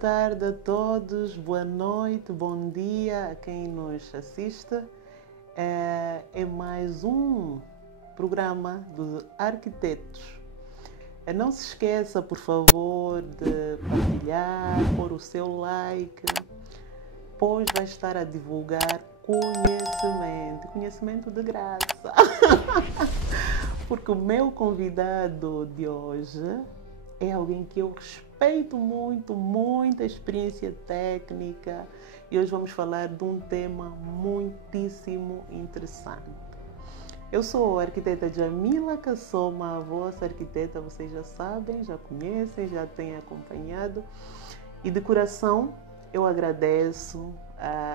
tarde a todos, boa noite, bom dia a quem nos assiste. É mais um programa dos arquitetos. Não se esqueça, por favor, de partilhar, pôr o seu like, pois vai estar a divulgar conhecimento de graça. Porque o meu convidado de hoje é alguém que eu respeito muito, muita experiência técnica, e hoje vamos falar de um tema muitíssimo interessante. Eu sou a arquiteta Jamila Kassoma, a vossa arquiteta, vocês já sabem, já conhecem, já têm acompanhado, e de coração eu agradeço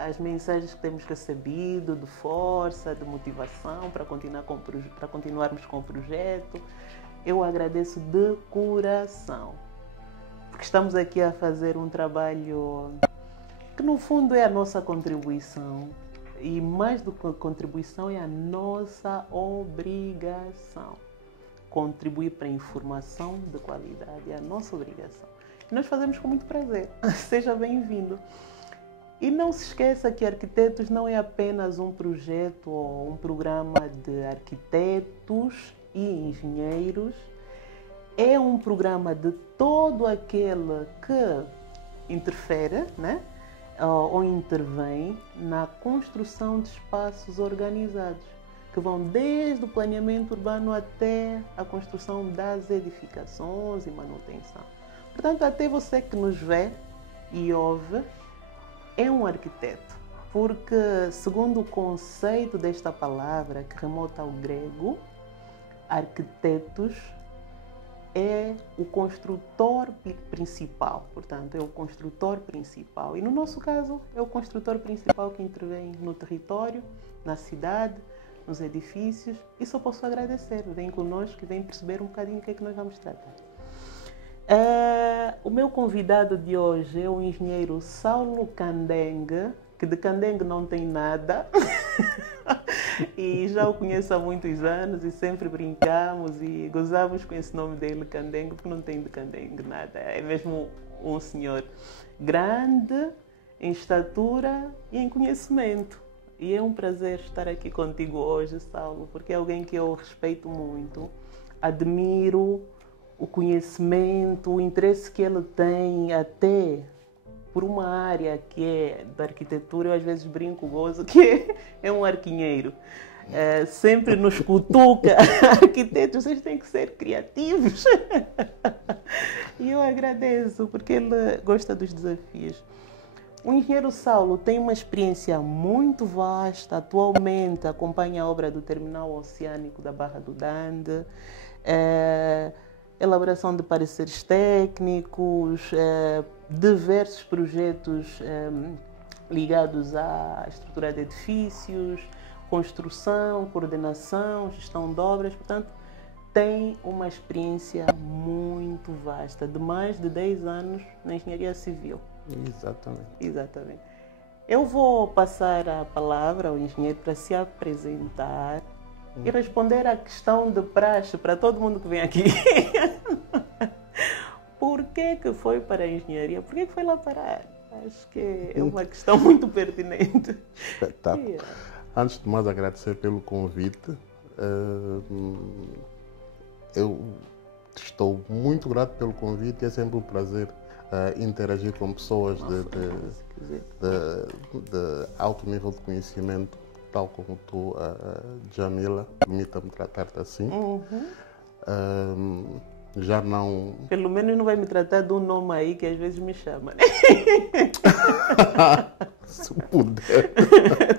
as mensagens que temos recebido de força, de motivação para continuarmos com o projeto. Eu agradeço de coração, porque estamos aqui a fazer um trabalho que no fundo é a nossa contribuição, e mais do que contribuição é a nossa obrigação. Contribuir para a informação de qualidade é a nossa obrigação. E nós fazemos com muito prazer. Seja bem-vindo. E não se esqueça que Arquitetos não é apenas um projeto ou um programa de arquitetos e engenheiros. É um programa de todo aquele que interfere, né? Ou intervém na construção de espaços organizados, que vão desde o planeamento urbano até a construção das edificações e manutenção. Portanto, até você que nos vê e ouve é um arquiteto, porque, segundo o conceito desta palavra, que remonta ao grego, arquitetos é o construtor principal, portanto, é o construtor principal. E no nosso caso, é o construtor principal que intervém no território, na cidade, nos edifícios, e só posso agradecer. Vem conosco e vem perceber um bocadinho o que é que nós vamos tratar. O meu convidado de hoje é o engenheiro Saulo Candengue, que de Candengue não tem nada. E já o conheço há muitos anos e sempre brincamos e gozamos com esse nome dele, Candengue, porque não tem de Candengue nada. É mesmo um senhor grande em estatura e em conhecimento. E é um prazer estar aqui contigo hoje, Saulo, porque é alguém que eu respeito muito, admiro o conhecimento, o interesse que ele tem até por uma área que é da arquitetura. Eu às vezes brinco, gozo, que é um arquinheiro. Sempre nos cutuca, arquitetos, vocês têm que ser criativos. E eu agradeço, porque ele gosta dos desafios. O engenheiro Saulo tem uma experiência muito vasta, atualmente acompanha a obra do Terminal Oceânico da Barra do Dande, elaboração de pareceres técnicos, diversos projetos ligados à estrutura de edifícios, construção, coordenação, gestão de obras. Portanto, tem uma experiência muito vasta, de mais de 10 anos na engenharia civil. Exatamente. Eu vou passar a palavra ao engenheiro para se apresentar e responder à questão de praxe para todo mundo que vem aqui. Por que foi para a engenharia? Por que foi lá parar? Acho que é uma questão muito pertinente. Espetáculo. Antes de mais, agradecer pelo convite. Eu estou muito grato pelo convite e é sempre um prazer interagir com pessoas de alto nível de conhecimento, tal como tu, Jamila, permita-me tratar-te assim. Já não... Pelo menos não vai me tratar de um nome aí que às vezes me chama, né? Se puder.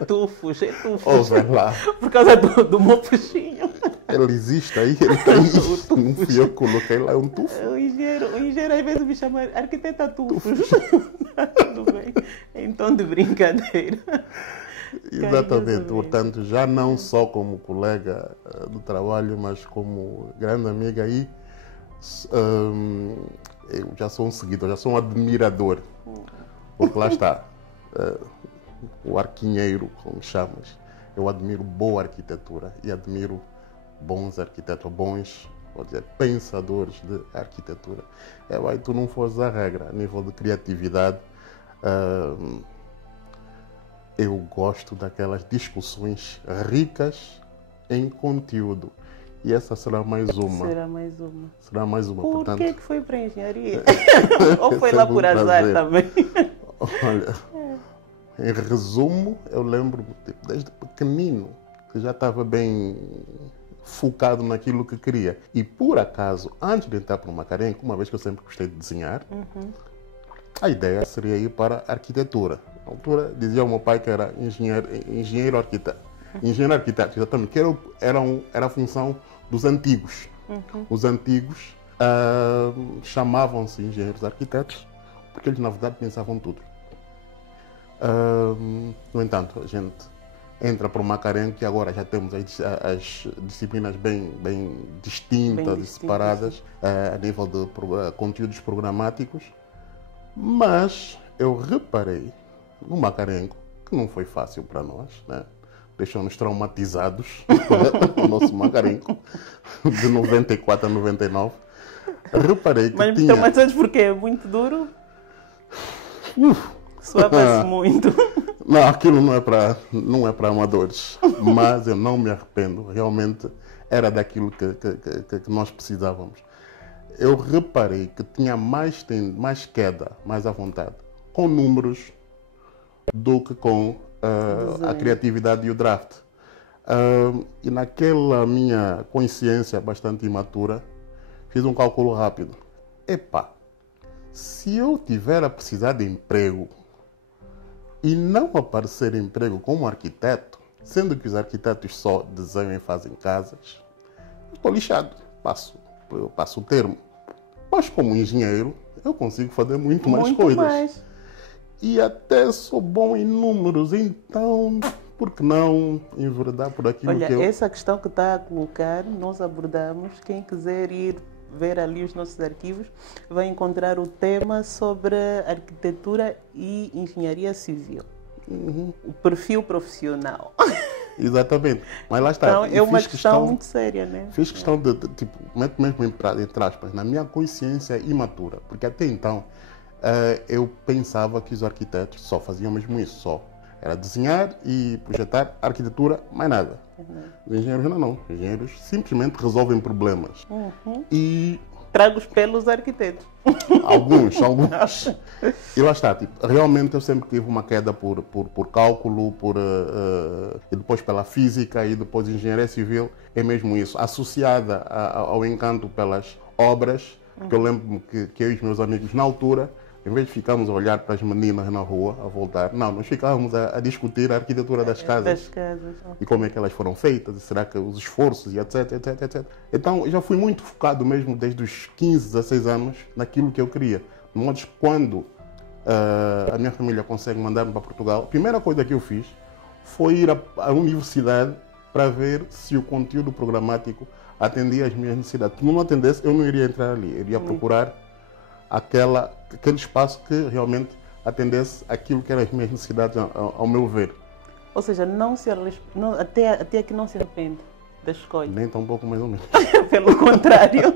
Tufos, é Tufos. Ouve lá. Por causa do meu puxinho. Ele existe aí, ele tem. Não fui eu que coloquei lá, é um tufo. O engenheiro às vezes me chama arquiteta Tufos. Tudo bem, em tom de brincadeira. Exatamente, portanto, já não só como colega do trabalho, mas como grande amiga aí, eu já sou um seguidor, já sou um admirador. Porque lá está, o arquinheiro, como chamas. Eu admiro boa arquitetura e admiro bons arquitetos, bons vou dizer, pensadores de arquitetura. Aí tu não fores a regra a nível de criatividade. Eu gosto daquelas discussões ricas em conteúdo. E essa será mais uma. Será mais uma. Será mais uma. Por Portanto, que foi para a engenharia? Ou foi lá por azar também? Olha, em resumo, eu lembro-me desde pequenino que já estava bem focado naquilo que queria. E por acaso, antes de entrar para o Macarenco, uma vez que eu sempre gostei de desenhar, a ideia seria ir para a arquitetura. Na altura dizia o meu pai que era engenheiro arquiteto. Engenheiro arquiteto, exatamente, que era a função dos antigos. Os antigos chamavam-se engenheiros arquitetos porque eles na verdade pensavam tudo. No entanto, a gente entra para o Macarenco e agora já temos as disciplinas bem distintas e separadas a nível de conteúdos programáticos, mas eu reparei no Macarenco que não foi fácil para nós, né? Deixou-nos traumatizados, o nosso Macarenco, de 94 a 99. Reparei que Mas tinha... traumatizados porque é muito duro? Suava-se muito. Não, aquilo não é para amadores, mas eu não me arrependo, realmente era daquilo que nós precisávamos. Eu reparei que tinha mais queda, mais à vontade, com números do que com a criatividade e o draft. E naquela minha consciência bastante imatura, fiz um cálculo rápido. Se eu tiver a precisar de emprego e não aparecer emprego como arquiteto, sendo que os arquitetos só desenham e fazem casas, estou lixado, eu passo o termo. Mas como engenheiro, eu consigo fazer muito mais coisas. E até sou bom em números, então, por que não enveredar por aquilo que eu... Olha, essa questão que está a colocar, nós abordamos. Quem quiser ir ver ali os nossos arquivos, vai encontrar o tema sobre arquitetura e engenharia civil. O perfil profissional. Exatamente. Mas lá está. Então, é uma questão muito séria, né? Fiz questão de tipo, mesmo entre aspas, na minha consciência imatura, porque até então eu pensava que os arquitetos só faziam mesmo isso, só. Era desenhar e projetar arquitetura, mais nada. Os engenheiros não. Os engenheiros simplesmente resolvem problemas. E... Trago os pelos arquitetos. Alguns. E lá está, tipo, realmente eu sempre tive uma queda por cálculo, e depois pela física, e depois engenharia civil. É mesmo isso, associada ao encanto pelas obras, que eu lembro-me que eu e os meus amigos na altura, em vez de ficarmos a olhar para as meninas na rua, a voltar, não, nós ficávamos a discutir a arquitetura das casas. E como é que elas foram feitas, e será que os esforços, e etc. Então, eu já fui muito focado mesmo desde os 15, 16 anos naquilo que eu queria. De modo que quando a minha família consegue mandar-me para Portugal, a primeira coisa que eu fiz foi ir à universidade para ver se o conteúdo programático atendia às minhas necessidades. Se não atendesse, eu não iria entrar ali, eu iria procurar aquele espaço que realmente atendesse aquilo que eram as minhas necessidades, ao meu ver. Ou seja, até aqui não se arrepende da escolha. Nem tão pouco, mais ou menos. Pelo contrário,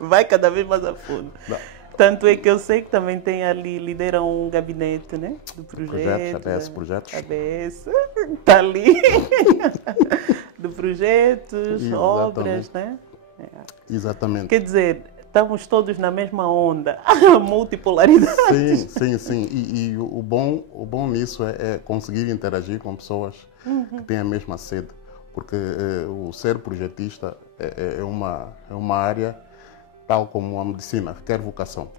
vai cada vez mais a fundo. Não. Tanto é que eu sei que também tem ali, lidera um gabinete, né? Do projeto. ABS, está ali. De projetos, exatamente. Obras, né? Exatamente. Quer dizer, estamos todos na mesma onda, multipolaridade. Sim. E o bom nisso é conseguir interagir com pessoas que têm a mesma sede, porque o ser projetista é uma área, tal como a medicina, requer vocação.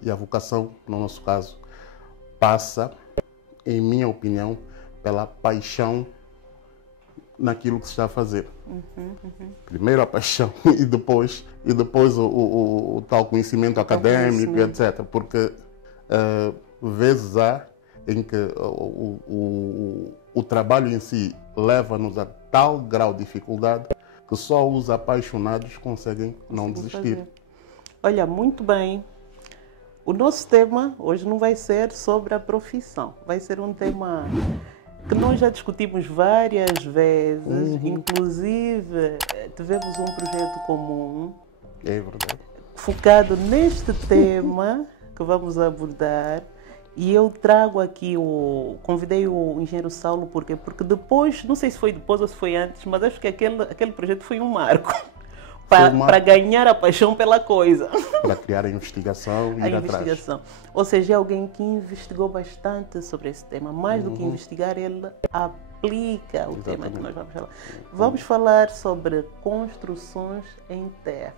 E a vocação, no nosso caso, passa, em minha opinião, pela paixão naquilo que se está a fazer. Primeiro a paixão e depois o tal conhecimento académico, etc. Porque vezes há em que o trabalho em si leva-nos a tal grau de dificuldade que só os apaixonados conseguem não desistir. Olha, muito bem. O nosso tema hoje não vai ser sobre a profissão, vai ser um tema que nós já discutimos várias vezes, inclusive tivemos um projeto comum. É verdade. Focado neste tema que vamos abordar, e eu trago aqui convidei o engenheiro Saulo, porque depois, não sei se foi depois ou se foi antes, mas acho que aquele projeto foi um marco para ganhar a paixão pela coisa. Para criar a investigação e ir investigação. atrás. Ou seja, é alguém que investigou bastante sobre esse tema. Mais do que investigar, ele aplica o tema que nós vamos falar. Vamos falar sobre construções em terra.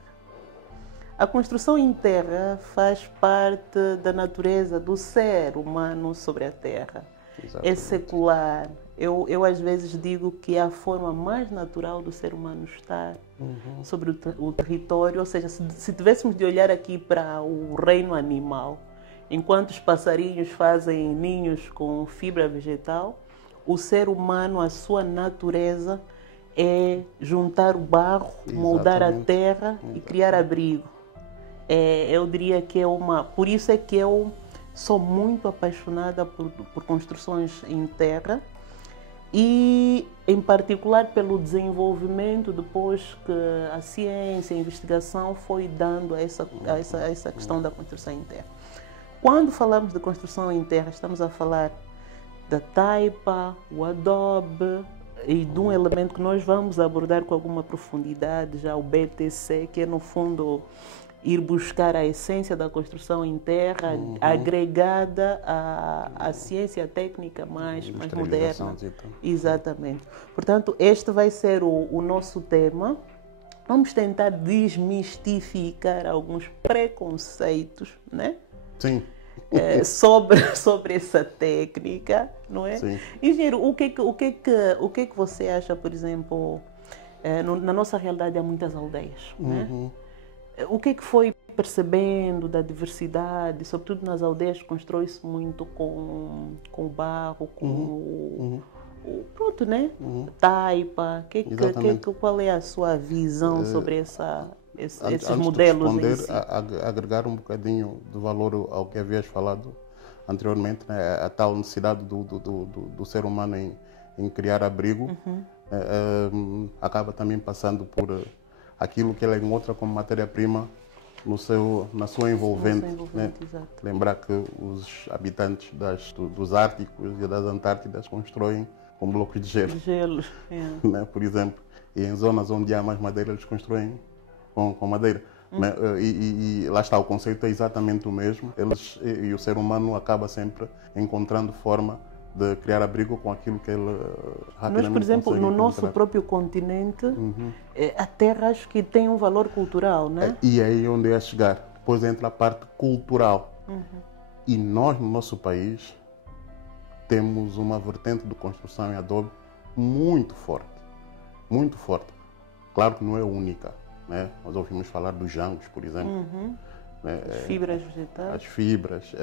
A construção em terra faz parte da natureza do ser humano sobre a terra. Exatamente. É secular. Eu às vezes digo que é a forma mais natural do ser humano estar sobre o território. Ou seja, se tivéssemos de olhar aqui para o reino animal, enquanto os passarinhos fazem ninhos com fibra vegetal, o ser humano, a sua natureza é juntar o barro, moldar a terra e criar abrigo. Eu diria que é uma... Por isso é que eu sou muito apaixonada por construções em terra e, em particular, pelo desenvolvimento depois que a ciência, a investigação foi dando a essa questão da construção em terra. Quando falamos de construção em terra, estamos a falar da taipa, o adobe e de um elemento que nós vamos abordar com alguma profundidade, já o BTC, que é, no fundo, ir buscar a essência da construção em terra, agregada à ciência técnica mais moderna. Exatamente. Portanto, este vai ser o nosso tema. Vamos tentar desmistificar alguns preconceitos, né? Sim. Sobre essa técnica, não é? Sim. Engenheiro, o que que você acha, por exemplo, na nossa realidade há muitas aldeias, né? O que foi percebendo da diversidade, sobretudo nas aldeias, constrói-se muito com o barro, com pronto, né? Taipa. Qual é a sua visão sobre esses modelos de em si? Agregar um bocadinho de valor ao que havias falado anteriormente, né? A tal necessidade do ser humano em criar abrigo, acaba também passando por aquilo que ele encontra como matéria-prima na sua envolvente. Né? Lembrar que os habitantes dos Árticos e das Antártidas constroem com blocos de gelo. Né? Por exemplo, e em zonas onde há mais madeira, eles constroem com madeira. Né? E lá está, o conceito é exatamente o mesmo. E o ser humano acaba sempre encontrando forma de criar abrigo com aquilo que ele rapidamente. Nós, por exemplo, no nosso próprio continente, a terra acho que tem um valor cultural, né? E é aí onde eu ia chegar. Depois entra a parte cultural. E nós, no nosso país, temos uma vertente de construção em adobe muito forte. Muito forte. Claro que não é única, né? Nós ouvimos falar dos jangos, por exemplo. Né? As fibras vegetais. As fibras.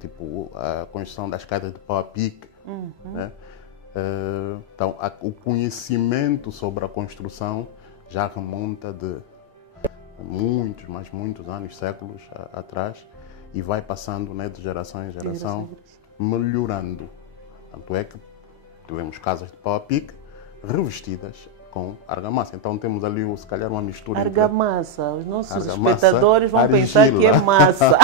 Tipo a construção das casas de pau a pique. Né? Então, o conhecimento sobre a construção já remonta de muitos anos, séculos atrás, e vai passando, né, de geração em geração, melhorando. Tanto é que tivemos casas de pau a pique revestidas com argamassa. Então temos ali, se calhar, uma mistura. Os nossos espectadores vão pensar que é massa.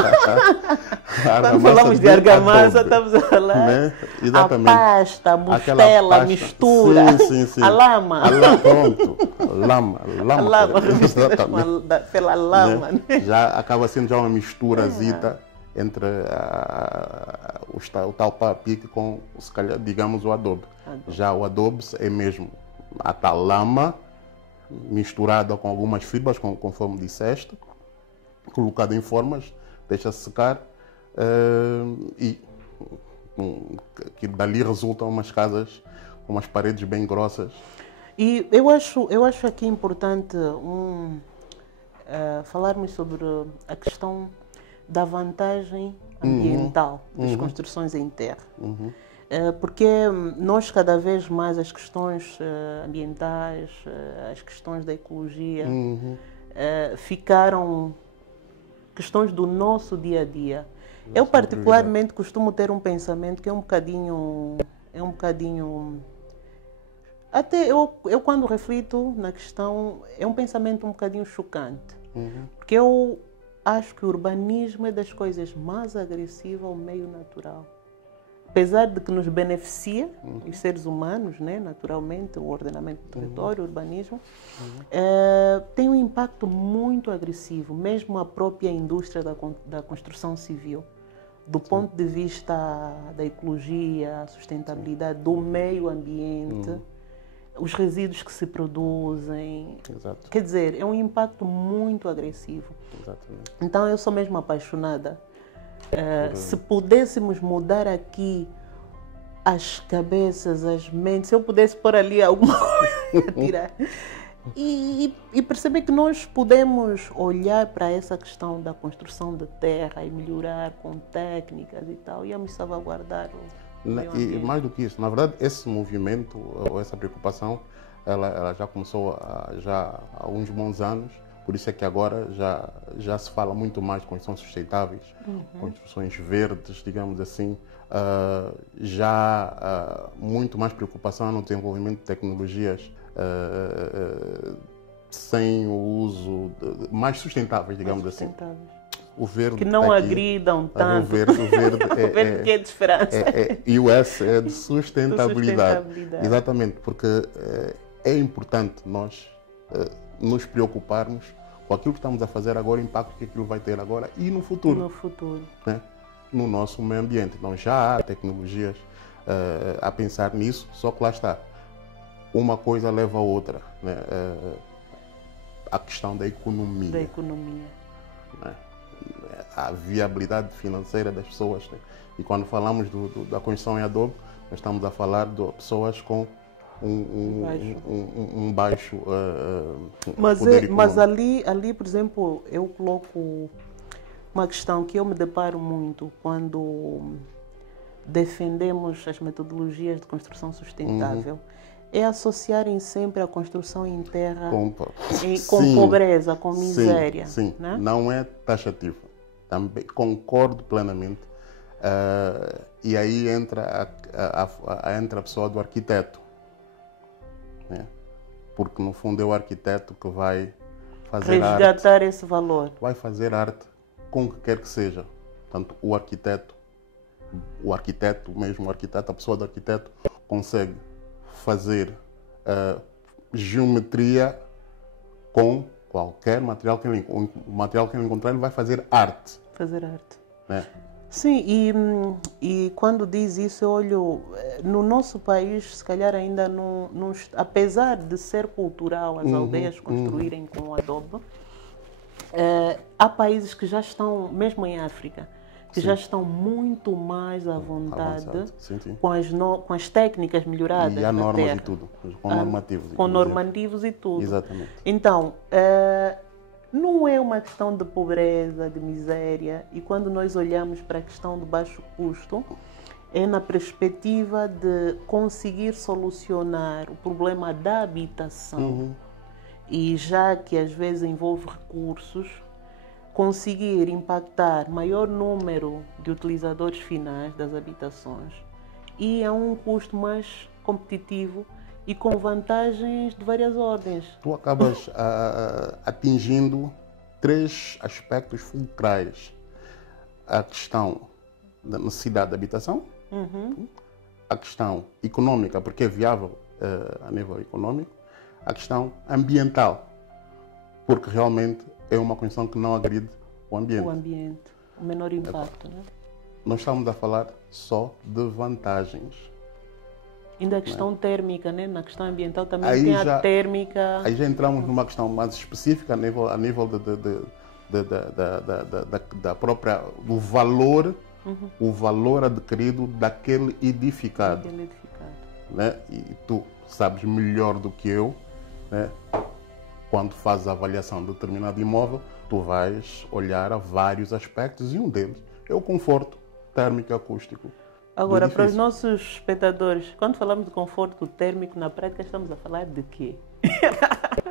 Quando falamos de argamassa, estamos a falar, né? A pasta, a mostela, a mistura, sim. A lama. Pronto, lama. Pela lama. Né? Já acaba sendo já uma misturazita entre o tal pau-a-pique com, se calhar, digamos, o adobe. Já o adobe é mesmo a tal lama misturada com algumas fibras, conforme disseste, colocada em formas, deixa secar e que dali resultam umas casas com umas paredes bem grossas. E eu acho aqui importante falarmos sobre a questão da vantagem ambiental das construções em terra. Porque nós, cada vez mais, as questões ambientais, as questões da ecologia, ficaram questões do nosso dia a dia. Eu, particularmente, costumo ter um pensamento que é um bocadinho é um bocadinho... Até eu quando reflito na questão, é um pensamento um bocadinho chocante. Porque eu acho que o urbanismo é das coisas mais agressivas ao meio natural. Apesar de que nos beneficia, os seres humanos, né, naturalmente, o ordenamento do território, o urbanismo, tem um impacto muito agressivo, mesmo a própria indústria da construção civil. Do ponto de vista da ecologia, sustentabilidade, do meio ambiente, os resíduos que se produzem. Exato. Quer dizer, é um impacto muito agressivo. Exatamente. Então eu sou mesmo apaixonada. Se pudéssemos mudar aqui as cabeças, as mentes, se eu pudesse pôr ali alguma coisa a tirar. E perceber que nós podemos olhar para essa questão da construção de terra e melhorar com técnicas e tal, e íamos salvaguardar o meio ambiente. E mais do que isso, na verdade, esse movimento, ou essa preocupação, ela já começou já há uns bons anos. Por isso é que agora já se fala muito mais de construções sustentáveis, construções verdes, digamos assim. Muito mais preocupação no desenvolvimento de tecnologias sem o uso mais sustentáveis, digamos assim. O verde que não agridam tanto. O verde o verde que é de esperança. E o S é de sustentabilidade. Exatamente, porque é importante nós nos preocuparmos com aquilo que estamos a fazer agora, o impacto que aquilo vai ter agora e no futuro. No futuro. Né? No nosso meio ambiente. Então já há tecnologias a pensar nisso, só que lá está. Uma coisa leva a outra. Né? A questão da economia. Da economia. Né? A viabilidade financeira das pessoas. Né? E quando falamos da construção em adobe, nós estamos a falar de pessoas com um baixo poder econômico. Mas ali, por exemplo, eu coloco uma questão que eu me deparo muito quando defendemos as metodologias de construção sustentável. É associarem sempre a construção em terra com pobreza, com miséria. Sim, né? Não é taxativo. Também concordo plenamente. E aí entra a pessoa do arquiteto. Né? Porque no fundo é o arquiteto que vai fazer resgatar esse valor. Vai fazer arte com o que quer que seja. Portanto, o arquiteto, a pessoa do arquiteto consegue fazer geometria com qualquer material que ele encontrar, ele vai fazer arte. Fazer arte. Né? Sim, e quando diz isso, eu olho, no nosso país, se calhar ainda não apesar de ser cultural as aldeias construírem com adobe, há países que já estão, mesmo em África, que já estão muito mais à vontade com as técnicas melhoradas e há na normas terra. e tudo, com normativos. Com normativos e tudo. Exatamente. Então, não é uma questão de pobreza, de miséria, e quando nós olhamos para a questão do baixo custo, é na perspectiva de conseguir solucionar o problema da habitação. E já que às vezes envolve recursos, conseguir impactar maior número de utilizadores finais das habitações e a um custo mais competitivo e com vantagens de várias ordens. Tu acabas atingindo 3 aspectos fulcrais. A questão da necessidade de habitação, a questão econômica, porque é viável a nível econômico, a questão ambiental, porque realmente é uma construção que não agride o ambiente. O ambiente, o menor impacto. Né? Nós estamos a falar só de vantagens. Ainda a questão térmica, né? Na questão ambiental também aí tem a térmica. Aí já entramos numa questão mais específica a nível da própria, do valor, o valor adquirido daquele edificado. Né? E tu sabes melhor do que eu, né? Quando fazes a avaliação de determinado imóvel, tu vais olhar a vários aspectos e um deles é o conforto térmico e acústico. Agora, para os nossos espectadores, quando falamos de conforto térmico, na prática estamos a falar de quê?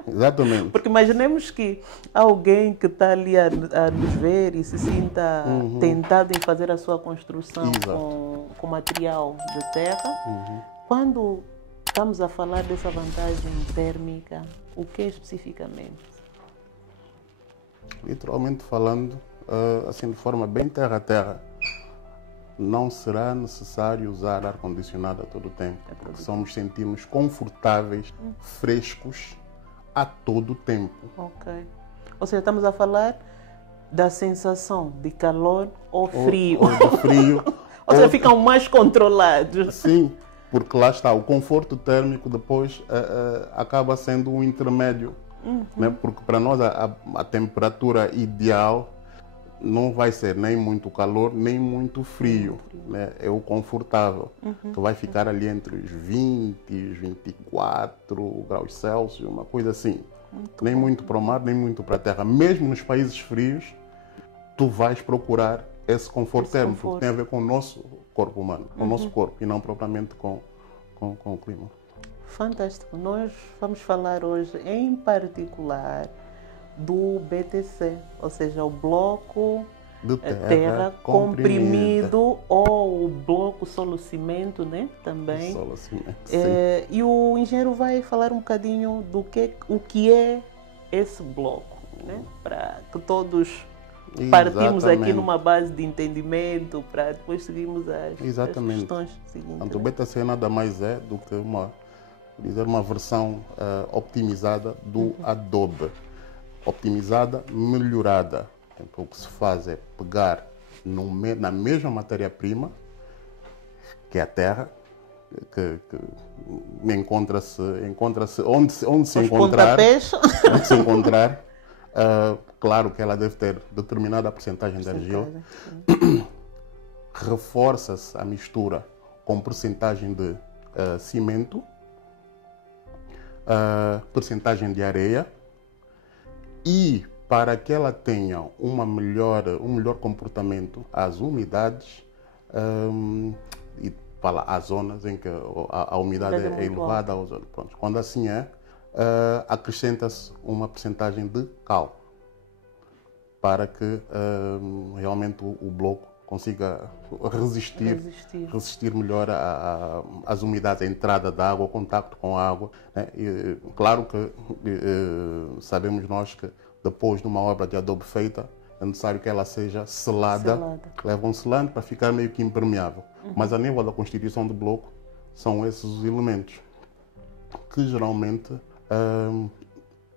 Exatamente. Porque imaginemos que alguém que está ali a nos ver e se sinta tentado em fazer a sua construção com material de terra. Quando estamos a falar dessa vantagem térmica, o que especificamente? Literalmente falando, assim de forma bem terra a terra, não será necessário usar ar-condicionado a todo o tempo, porque nos sentimos confortáveis, frescos a todo o tempo. Ok. Ou seja, estamos a falar da sensação de calor ou frio. Ou de frio. Ou seja, ficam mais controlados. Sim, porque lá está, o conforto térmico depois acaba sendo um intermédio. Né? Porque para nós a temperatura ideal não vai ser nem muito calor, nem muito frio. Né? É o confortável, que vai ficar ali entre os 20 e os 24 graus Celsius, uma coisa assim. Nem muito para o mar, nem muito para a terra. Mesmo nos países frios, tu vais procurar esse conforto térmico, porque tem a ver com o nosso corpo humano, com o nosso corpo, e não propriamente com o clima. Fantástico. Nós vamos falar hoje, em particular, do BTC, ou seja, o bloco de terra comprimido ou o bloco solo-cimento, né? Também. Solo-cimento, e o engenheiro vai falar um bocadinho do o que é esse bloco, né? Para que todos partimos aqui numa base de entendimento para depois seguirmos as questões seguintes. O BTC nada mais é do que uma versão optimizada do Adobe. Optimizada, melhorada. Então, o que se faz é pegar na mesma matéria-prima, que é a terra, que encontra-se onde se encontrar. Onde se encontrar. Claro que ela deve ter determinada porcentagem de argila. Reforça-se a mistura com porcentagem de cimento, porcentagem de areia, e para que ela tenha um melhor comportamento às umidades e para as zonas em que a umidade é elevada. Pronto. Quando assim acrescenta-se uma porcentagem de cal para que realmente o bloco consiga resistir melhor às umidades, à entrada da água, ao contacto com a água. Né? E, claro que sabemos nós que depois de uma obra de adobe feita, é necessário que ela seja selada. Leva um selante para ficar meio que impermeável. Mas a nível da constituição do bloco, são esses os elementos que geralmente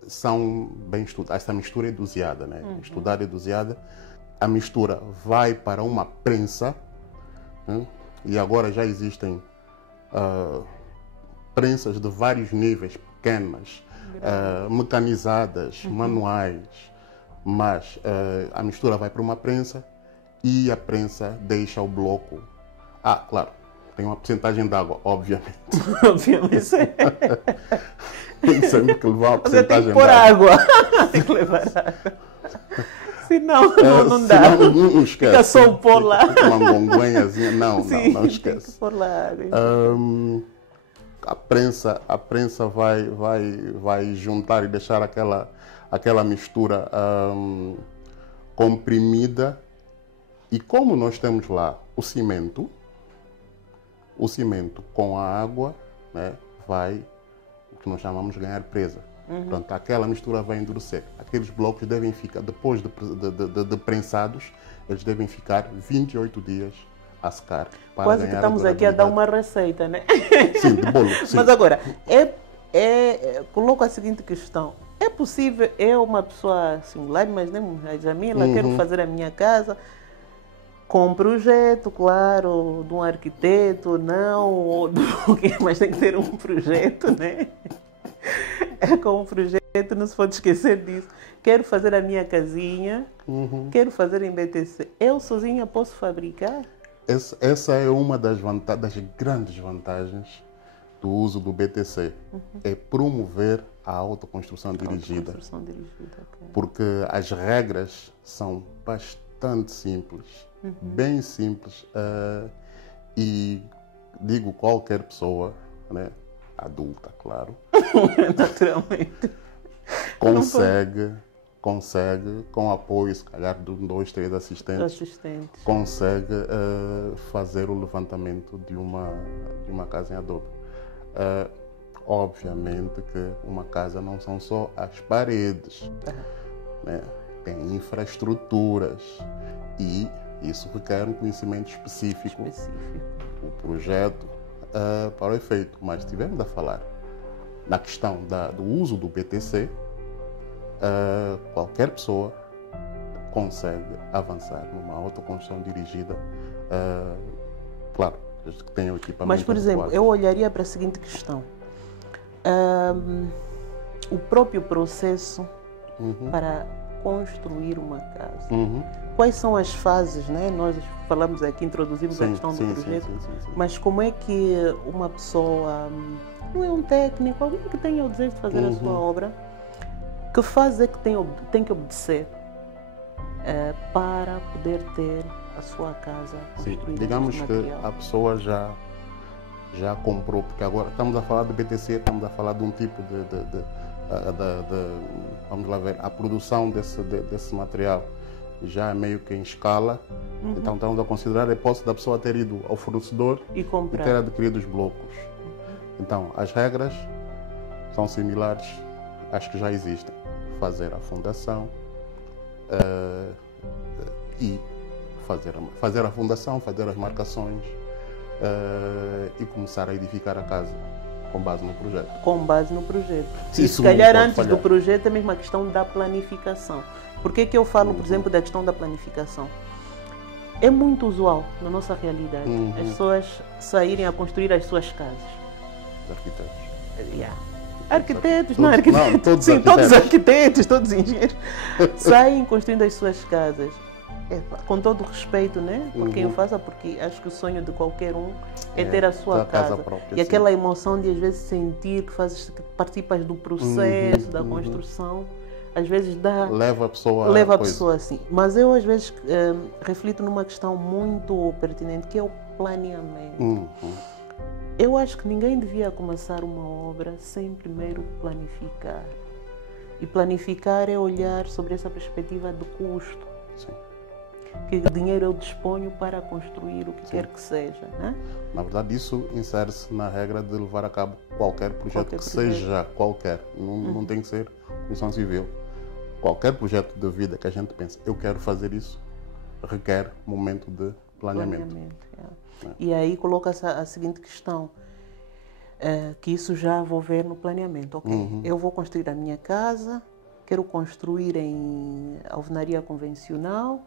são bem estudados. Essa mistura é doseada, né? Estudada e doseada. A mistura vai para uma prensa, né? E agora já existem prensas de vários níveis, pequenas, mecanizadas, manuais, mas a mistura vai para uma prensa e a prensa deixa o bloco. Claro, tem uma porcentagem de água, obviamente. Obviamente. Tem sempre que levar a porcentagem de água. Tem que pôr água. Tem que levar água. Senão não dá. Não esquece. Fica só pôr lá. Uma gonguenhazinha. Não esquece. Tem que pôr lá. A prensa vai juntar e deixar aquela mistura comprimida. E como nós temos lá o cimento com a água, né, vai, o que nós chamamos de ganhar presa. Portanto, aquela mistura vai endurecer. Aqueles blocos devem ficar, depois de prensados, eles devem ficar 28 dias a secar. Para quase que estamos aqui a dar uma receita, né? Sim, de bolo. Sim. Mas agora, coloco a seguinte questão. É possível uma pessoa singular, mas nem a Jamila, quero fazer a minha casa, com um projeto, claro, de um arquiteto, não, ou do quê? Mas tem que ter um projeto, né? Com um projeto, não se pode esquecer disso. Quero fazer a minha casinha, quero fazer em BTC. Eu sozinha posso fabricar? Essa é uma das grandes vantagens do uso do BTC. É promover a autoconstrução dirigida. Porque as regras são bastante simples, bem simples. E digo qualquer pessoa, né, adulta, claro. Naturalmente. consegue, com apoio, se calhar, de 2, 3 assistentes, consegue fazer o levantamento de uma casa em adobe. Obviamente que uma casa não são só as paredes, né? Tem infraestruturas e isso requer um conhecimento específico. O projeto para o efeito. Mas estivemos a falar na questão do uso do BTC, qualquer pessoa consegue avançar numa autoconstrução dirigida, claro, que tenha o equipamento. Mas, por exemplo, eu olharia para a seguinte questão. O próprio processo para construir uma casa. Quais são as fases, né? Nós falamos aqui, introduzimos a questão do projeto, mas como é que uma pessoa, não é um técnico, alguém que tenha o desejo de fazer a sua obra, que fase é que tem que obedecer para poder ter a sua casa construída? Digamos que a pessoa já comprou, porque agora estamos a falar de BTC, estamos a falar de um tipo vamos lá ver, a produção desse material já é meio que em escala. Então estamos a considerar a hipótese da pessoa ter ido ao fornecedor e ter adquirido os blocos. Então as regras são similares às que já existem: fazer a fundação e fazer a fundação, fazer as marcações e começar a edificar a casa com base no projeto. Com base no projeto. E se calhar antes do projeto é mesmo a questão da planificação. Por que eu falo, por exemplo, da questão da planificação? É muito usual na nossa realidade as pessoas saírem a construir as suas casas. Os arquitetos. Arquitetos, não arquitetos. Não, todos sim, arquitetos. Todos arquitetos, todos engenheiros. Saem construindo as suas casas. Com todo o respeito, né? Por quem o faça, porque acho que o sonho de qualquer um é ter a sua casa própria, e aquela emoção de às vezes sentir que participas do processo da construção, às vezes leva a pessoa assim. Mas eu às vezes reflito numa questão muito pertinente, que é o planeamento. Eu acho que ninguém devia começar uma obra sem primeiro planificar. E planificar é olhar sobre essa perspectiva do custo. Sim. Que dinheiro eu disponho para construir o que quer que seja, né? Na verdade, isso insere-se na regra de levar a cabo qualquer projeto seja qualquer. Não tem que ser construção civil. Qualquer projeto de vida que a gente pense, eu quero fazer isso, requer momento de planeamento. E aí coloca-se a seguinte questão, que isso já vou ver no planeamento. Ok, eu vou construir a minha casa, quero construir em alvenaria convencional,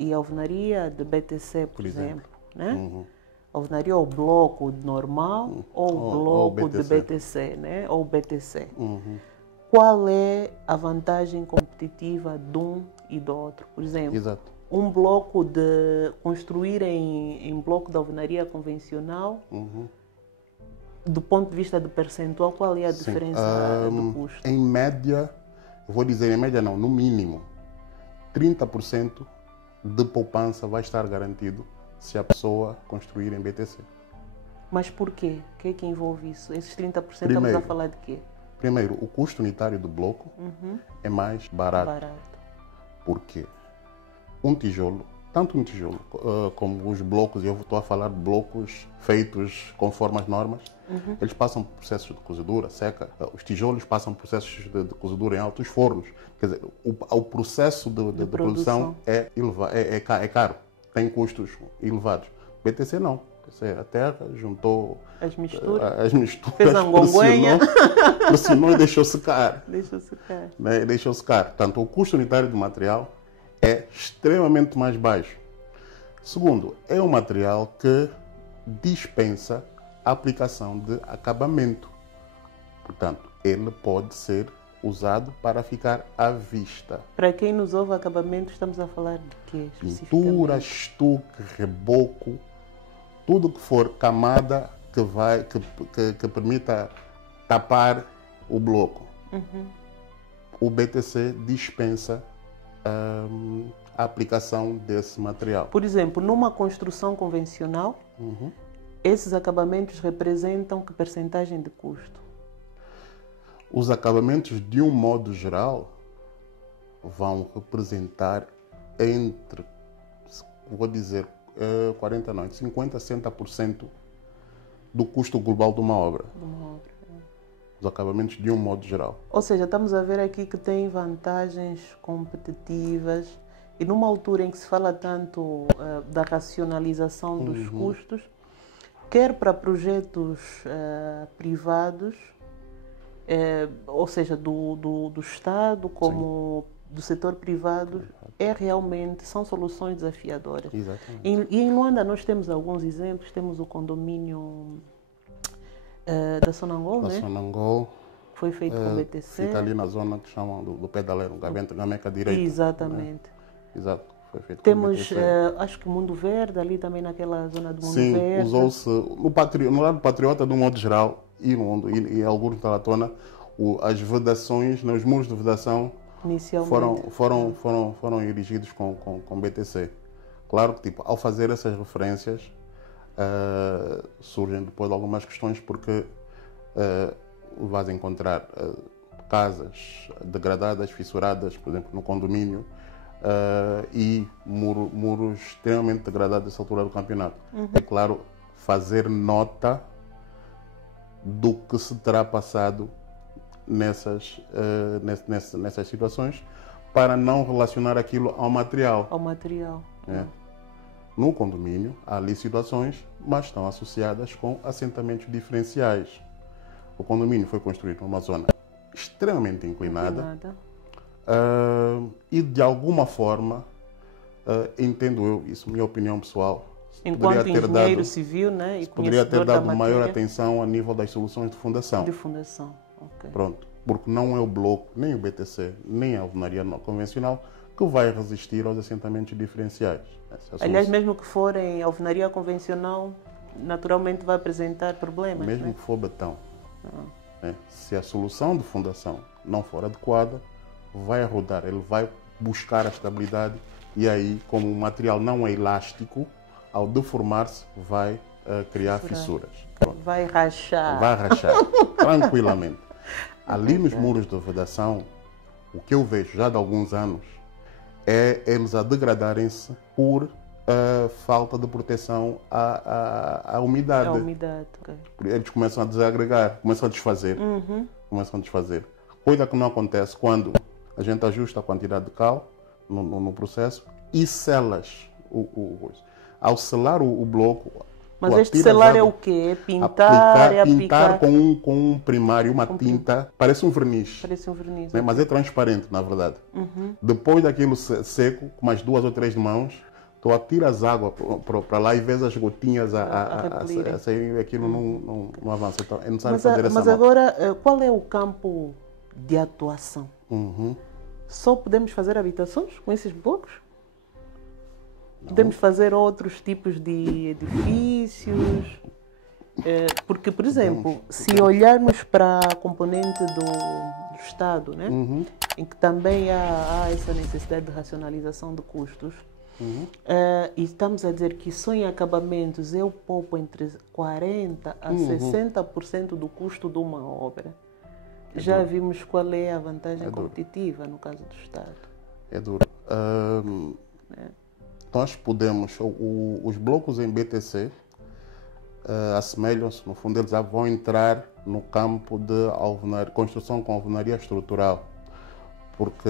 e alvenaria de BTC, por exemplo, né? Alvenaria ou bloco normal ou bloco de BTC, né? Ou BTC. Qual é a vantagem competitiva de um e do outro? Por exemplo, um bloco de construir em bloco de alvenaria convencional, do ponto de vista de percentual, qual é a diferença do custo? Em média, vou dizer em média não, no mínimo, 30% de poupança vai estar garantido se a pessoa construir em BTC. Mas por quê? O que é que envolve isso? Esses 30% estamos a falar de quê? Primeiro, o custo unitário do bloco é mais barato. Por quê? Um tijolo, tanto um tijolo como os blocos, e eu estou a falar de blocos feitos conforme as normas, eles passam por processos de cozedura, seca. Os tijolos passam por processos de cozedura em altos fornos. Quer dizer, o processo de produção é caro, tem custos elevados. BTC não. A terra juntou as misturas, fez angonguenha, pressionou e deixou secar. Deixou secar. Portanto, o custo unitário do material é extremamente mais baixo. Segundo, é um material que dispensa a aplicação de acabamento. Portanto, ele pode ser usado para ficar à vista. Para quem nos ouve, acabamento, estamos a falar de quê? Pintura, estuque, reboco, tudo que for camada que permita tapar o bloco. O BTC dispensa a aplicação desse material. Por exemplo, numa construção convencional, esses acabamentos representam que percentagem de custo? Os acabamentos, de um modo geral, vão representar entre, vou dizer, 40 não, 50% a 60% do custo global de uma obra. Os acabamentos, de um modo geral. Ou seja, estamos a ver aqui que tem vantagens competitivas e numa altura em que se fala tanto da racionalização dos custos, quer para projetos privados, ou seja, do Estado como do setor privado, são soluções desafiadoras. Exatamente. E em Luanda nós temos alguns exemplos, temos o condomínio da Sonangol, né? Sonangol. Foi feito com o BTC. Fica ali na zona que chamam do Pedaleiro, Gameca direita. Exatamente. Né? Exato, foi feito Temos, com o BTC. acho que Mundo Verde, ali também naquela zona do Mundo Sim, Verde. usou-se, no lado patriota, de um modo geral, e alguns da Latona, as vedações, os muros de vedação foram erigidos com BTC. Claro que, ao fazer essas referências, surgem depois algumas questões, porque vais encontrar casas degradadas, fissuradas, por exemplo, no condomínio, e muros extremamente degradados nessa altura do campeonato. É claro, fazer nota do que se terá passado nessas situações, para não relacionar aquilo ao material. No condomínio, há ali situações, mas estão associadas com assentamentos diferenciais. O condomínio foi construído numa zona extremamente inclinada. E, de alguma forma, entendo eu, isso é minha opinião pessoal, enquanto engenheiro civil, né, e poderia ter dado da maior matéria, atenção a nível das soluções de fundação. Okay. Pronto, porque não é o bloco, nem o BTC, nem a alvenaria convencional que vai resistir aos assentamentos diferenciais. Aliás, mesmo que for em alvenaria convencional, naturalmente vai apresentar problemas. Mesmo que for betão. Se a solução de fundação não for adequada, vai rodar, ele vai buscar a estabilidade e aí, como o material não é elástico, ao deformar-se, vai criar fissuras. Pronto. Vai rachar. Tranquilamente. Ali nos muros de vedação, o que eu vejo já de alguns anos é eles a degradarem-se por falta de proteção à umidade. Okay. Eles começam a desagregar, começam a desfazer. Coisa que não acontece quando a gente ajusta a quantidade de cal no processo e selas. Ao selar o bloco... Mas este selar é o quê? É pintar com um primário, uma tinta, parece um verniz. Né? Mas é transparente, na verdade. Depois daquilo seco, com mais 2 ou 3 mãos, tu atiras água para lá e vês as gotinhas a sair e aquilo não avança. Então, é necessário fazer essa Mas agora, qual é o campo de atuação? Só podemos fazer habitações com esses blocos? Podemos fazer outros tipos de edifícios? Porque, por exemplo, se olharmos para a componente do Estado, né? Em que também há essa necessidade de racionalização de custos, e estamos a dizer que só em acabamentos eu poupo entre 40% a 60% do custo de uma obra. Já vimos qual é a vantagem competitiva no caso do Estado. É duro. Nós podemos, os blocos em BTC assemelham-se, no fundo eles já vão entrar no campo de construção com alvenaria estrutural, porque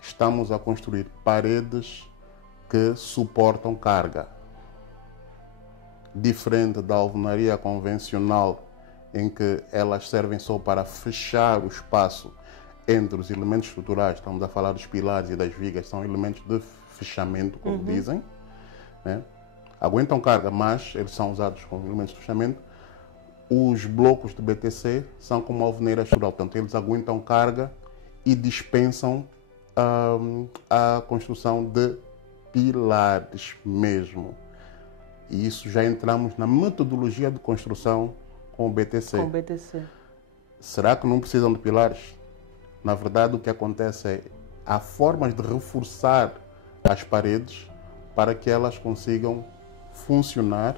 estamos a construir paredes que suportam carga. Diferente da alvenaria convencional, em que elas servem só para fechar o espaço entre os elementos estruturais, estamos a falar dos pilares e das vigas, são elementos de fechamento, como dizem, né? Aguentam carga, mas eles são usados como elementos de fechamento. Os blocos de BTC são como alvenaria estrutural, portanto, eles aguentam carga e dispensam a construção de pilares mesmo. E isso já entramos na metodologia de construção com o BTC. Será que não precisam de pilares? Na verdade, o que acontece é há formas de reforçar as paredes para que elas consigam funcionar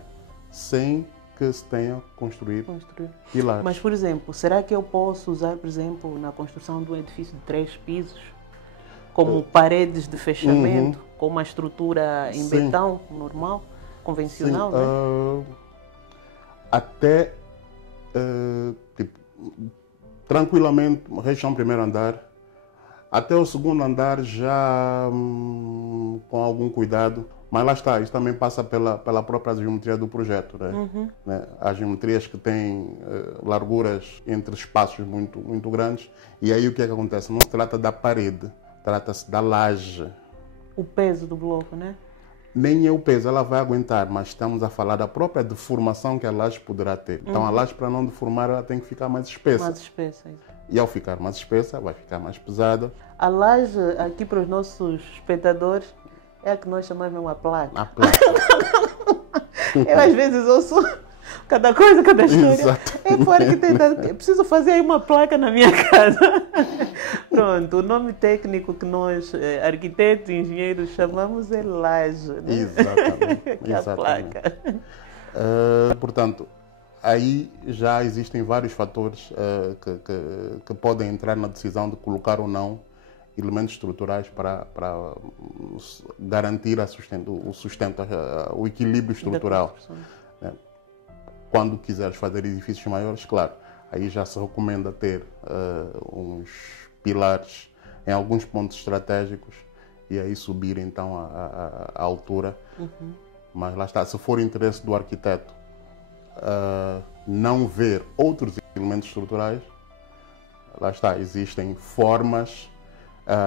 sem que se tenha construído Construir. pilares. Mas, por exemplo, será que eu posso usar, por exemplo, na construção de um edifício de 3 pisos, como paredes de fechamento, com uma estrutura em Sim. betão normal, convencional, Sim, né? até tipo, tranquilamente, região primeiro andar, até o segundo andar já com algum cuidado, mas lá está, isso também passa pela própria geometria do projeto, né? Há geometrias que têm larguras entre espaços muito grandes, e aí o que é que acontece? Não se trata da parede, trata-se da laje. O peso do bloco, né? Nem é o peso, ela vai aguentar, mas estamos a falar da própria deformação que a laje poderá ter. Então a laje, para não deformar, ela tem que ficar mais espessa. Mais espessa. E ao ficar mais espessa, vai ficar mais pesada. A laje, aqui para os nossos espectadores, é a que nós chamamos de uma placa. A placa. Eu às vezes ouço cada coisa, cada história. Exato. É por arquitetura. Eu preciso fazer aí uma placa na minha casa. Pronto, o nome técnico que nós, arquitetos e engenheiros, chamamos é laje. Né? Exatamente. Que é a placa. Portanto, aí já existem vários fatores que podem entrar na decisão de colocar ou não elementos estruturais para garantir o equilíbrio estrutural. Né? Quando quiseres fazer edifícios maiores, claro, aí já se recomenda ter uns pilares em alguns pontos estratégicos e aí subir então a altura. Mas lá está, se for interesse do arquiteto não ver outros elementos estruturais, lá está, existem formas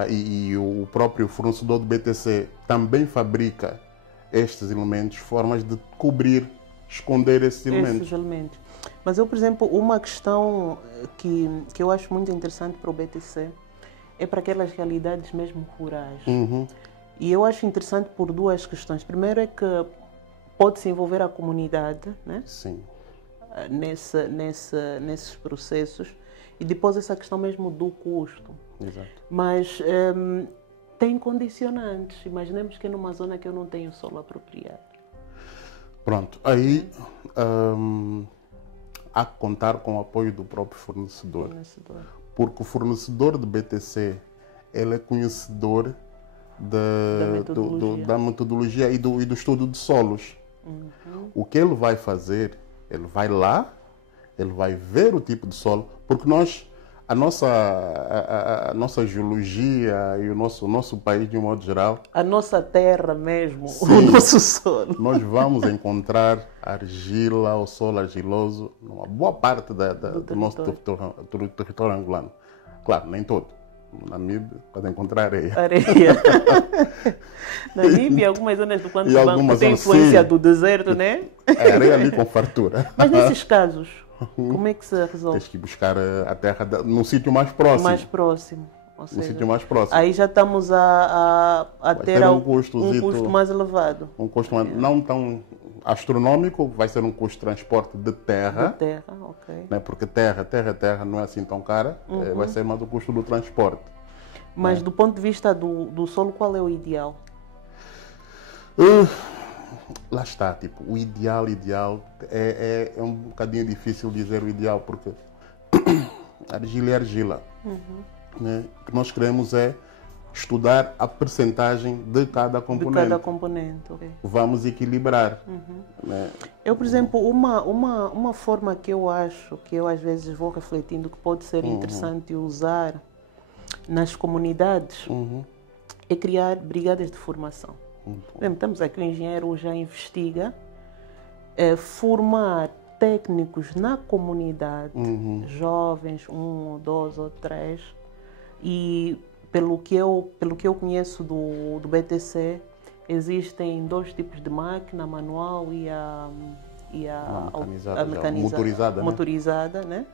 e o próprio fornecedor do BTC também fabrica estes elementos, formas de cobrir, esconder esses elementos. Mas eu, por exemplo, uma questão que eu acho muito interessante para o BTC é para aquelas realidades mesmo rurais. E eu acho interessante por duas questões. Primeiro é que pode-se envolver a comunidade, né? Sim. Nesses processos. E depois essa questão mesmo do custo. Exato. Mas tem condicionantes. Imaginemos que é numa zona que eu não tenho solo apropriado. Pronto, aí há que contar com o apoio do próprio fornecedor. Porque o fornecedor de BTC, ele é conhecedor da metodologia e do estudo de solos. O que ele vai fazer, ele vai lá, ele vai ver o tipo de solo, porque a nossa geologia e o nosso país de um modo geral, a nossa terra mesmo, sim, o nosso solo. Nós vamos encontrar argila ou solo argiloso numa boa parte do nosso território angolano. Claro, nem todo. No Namíbia pode encontrar areia. Namíbia e algumas zonas do Quanto Banco tem influência do deserto, né? É areia ali com fartura. Mas nesses casos, como é que se resolve? Tens que buscar a terra num sítio mais próximo. Mais próximo. Ou seja, sítio mais próximo. Aí já estamos a ter um custo mais elevado. Um custo não tão astronômico, vai ser um custo de transporte de terra. De terra, ok. Né? Porque terra não é assim tão cara, vai ser mais o custo do transporte. Mas do ponto de vista do solo, qual é o ideal? Lá está, tipo, o ideal é um bocadinho difícil dizer o ideal, porque argila é argila. Né? O que nós queremos é estudar a percentagem de cada componente. Okay. Vamos equilibrar. Né? Eu, por exemplo, uma forma que eu acho, que eu às vezes vou refletindo, que pode ser interessante usar nas comunidades, é criar brigadas de formação. Por exemplo, temos aqui o engenheiro já investiga formar técnicos na comunidade, jovens, 1, 2 ou 3, e pelo que eu conheço do BTC, existem 2 tipos de máquina, a manual e a mecanizada, motorizada, né?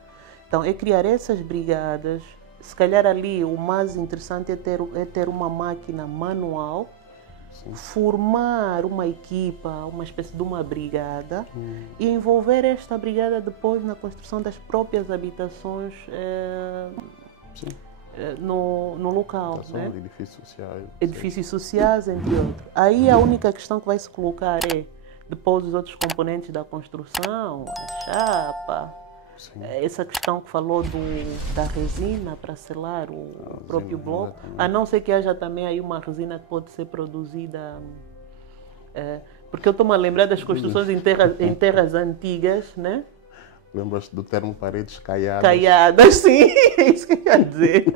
Então, é criar essas brigadas. Se calhar ali o mais interessante é ter uma máquina manual, sim, formar uma equipa, uma espécie de uma brigada, e envolver esta brigada depois na construção das próprias habitações no local. Né? Edifícios sociais. Edifícios sociais, entre outros. Aí a única questão que vai se colocar é, Depois os outros componentes da construção, a chapa, Sim. essa questão que falou da resina para selar o próprio bloco, exatamente. a não ser que haja também aí uma resina que pode ser produzida, porque eu estou-me a lembrar das construções em terras antigas, né? Lembras-te do termo paredes caiadas? Caiadas, sim, é isso que eu ia dizer.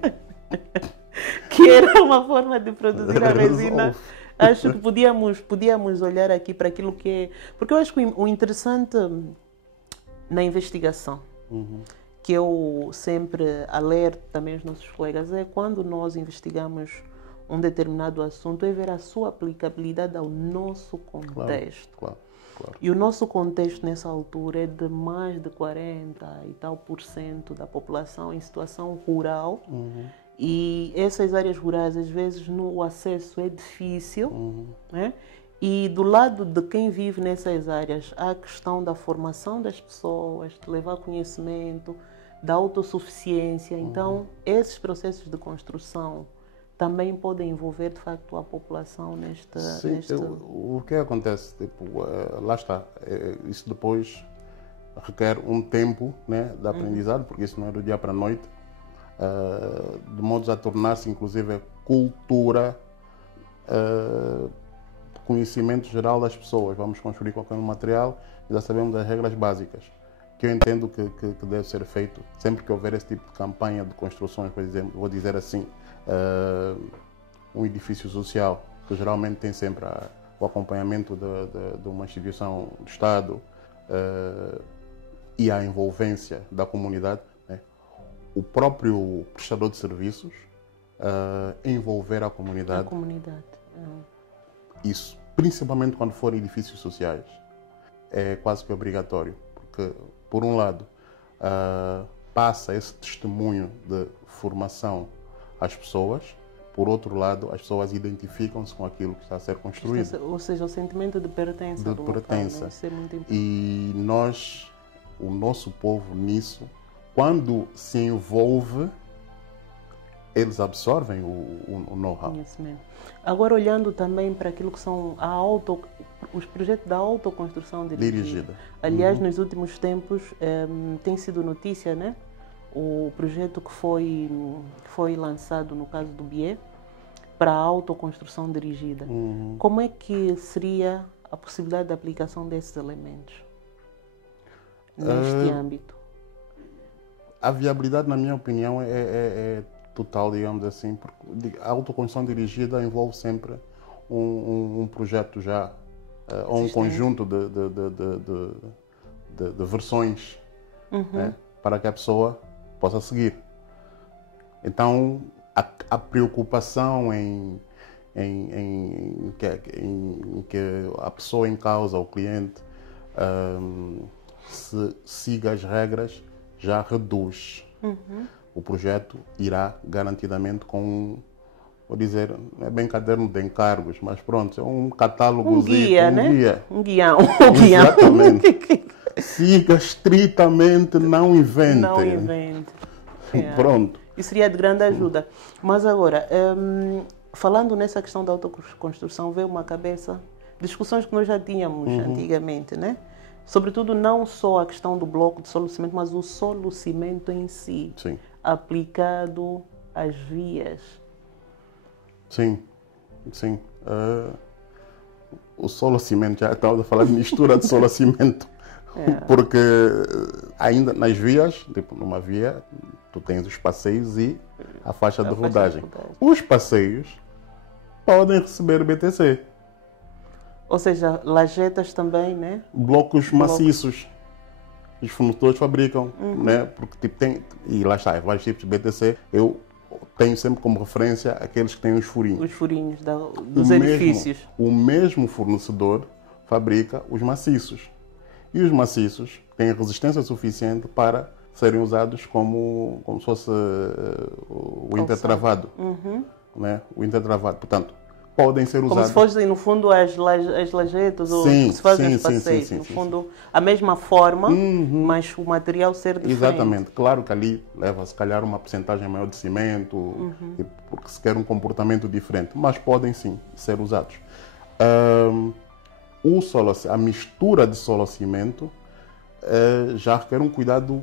Que era uma forma de produzir a resina. Acho que podíamos olhar aqui para aquilo que é. Porque eu acho que o interessante na investigação, que eu sempre alerto também os nossos colegas, é quando nós investigamos um determinado assunto, é ver a sua aplicabilidade ao nosso contexto. Claro. E o nosso contexto nessa altura é de mais de 40 e tal % da população em situação rural. E essas áreas rurais, às vezes, o acesso é difícil. Né? E do lado de quem vive nessas áreas, há a questão da formação das pessoas, de levar conhecimento, da autossuficiência. Então, esses processos de construção também podem envolver, de facto, a população neste... O que acontece, tipo, lá está, isso depois requer um tempo, né, de aprendizado, porque isso não é do dia para a noite, de modo a tornar-se, inclusive, cultura, conhecimento geral das pessoas. Vamos construir qualquer material e já sabemos as regras básicas, que eu entendo que deve ser feito sempre que houver esse tipo de campanha de construções, por exemplo, vou dizer assim, um edifício social, que geralmente tem sempre o acompanhamento de uma instituição do Estado e a envolvência da comunidade, né? O próprio prestador de serviços envolver a comunidade. Isso, principalmente quando forem edifícios sociais, é quase que obrigatório, porque, por um lado, passa esse testemunho de formação às pessoas, por outro lado, as pessoas identificam-se com aquilo que está a ser construído. Ou seja, o sentimento de pertença do local, né? Isso é muito importante. E nós, o nosso povo nisso, quando se envolve, eles absorvem o know-how. Agora, olhando também para aquilo que são os projetos da autoconstrução dirigida. Aliás, nos últimos tempos, tem sido notícia, né? O projeto que foi lançado, no caso do BIE, para a autoconstrução dirigida. Como é que seria a possibilidade de aplicação desses elementos neste âmbito? A viabilidade, na minha opinião, é total, digamos assim, porque a autoconstrução dirigida envolve sempre um projeto já, ou um conjunto de versões, né, para que a pessoa possa seguir. Então, a preocupação em que a pessoa em causa, o cliente, se siga as regras, já reduz. O projeto irá garantidamente com, vou dizer, não é bem caderno de encargos, mas pronto, é um catálogo, um guia, né? Guia. Um guião. Exatamente. Siga estritamente, não invente. Não invente. Pronto. Isso seria de grande ajuda. Mas agora, falando nessa questão da autoconstrução, veio uma cabeça discussões que nós já tínhamos antigamente, né? Sobretudo não só a questão do bloco de solo-cimento, mas o solo-cimento em si. Sim. Aplicado às vias. Sim. O solo-cimento, já estava a falar de mistura de solo-cimento. Porque ainda nas vias, tipo numa via, tu tens os passeios e a faixa de rodagem. Os passeios podem receber BTC. Ou seja, lajetas também, né? Blocos maciços. Os fornecedores fabricam, né? Porque tipo, tem, e lá está, vários tipos de BTC. Eu tenho sempre como referência aqueles que têm os furinhos. Os furinhos dos edifícios. O mesmo fornecedor fabrica os maciços. E os maciços têm resistência suficiente para serem usados como se fosse o intertravado. Né? O intertravado. Portanto, podem ser usados. Como se fossem, no fundo, as lajetas, ou que se fazem os passeios. No fundo, a mesma forma, mas o material ser diferente. Exatamente. Claro que ali leva, se calhar, uma porcentagem maior de cimento, porque se quer um comportamento diferente. Mas podem, sim, ser usados. a mistura de solo cimento já requer um cuidado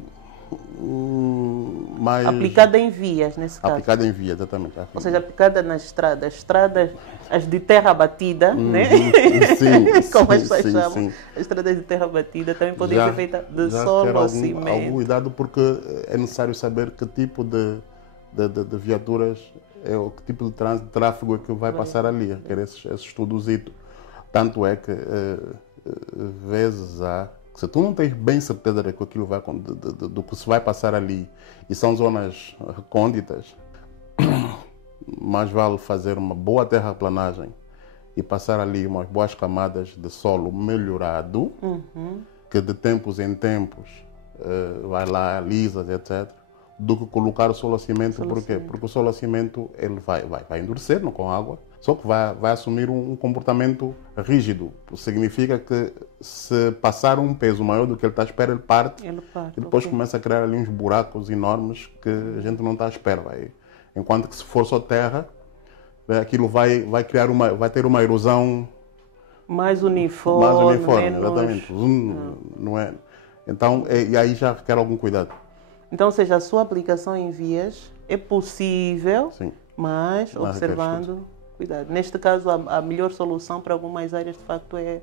mais... Aplicada em vias, nesse caso. Aplicada em via, exatamente. Ou seja, aplicada nas estradas, as de terra batida, né? Sim, como as sim, pessoas sim, chamam. sim. As estradas de terra batida também podem Já- ser feitas de já solo quer ou algum cimento. cuidado, porque é necessário saber que tipo de viaturas, que tipo de tráfego é que vai passar ali, quer esse estudozito. Tanto é que vezes há, se tu não tens bem certeza de que aquilo vai, do que se vai passar ali, e são zonas recônditas, mais vale fazer uma boa terraplanagem e passar ali umas boas camadas de solo melhorado, que de tempos em tempos vai lá, lisas, etc., do que colocar o solo a cimento. Por quê? Porque o solo a cimento ele vai endurecer com água, só que vai assumir um comportamento rígido. Significa que se passar um peso maior do que ele está à espera, ele parte e depois começa a criar ali uns buracos enormes que a gente não está à espera. Enquanto que se for só terra, aquilo vai ter uma erosão mais uniforme, menos... exatamente. Não é? Então, e aí já requer algum cuidado. Então, ou seja, a sua aplicação em vias é possível, Sim. mas observando cuidado. Neste caso, a melhor solução para algumas áreas, de facto, é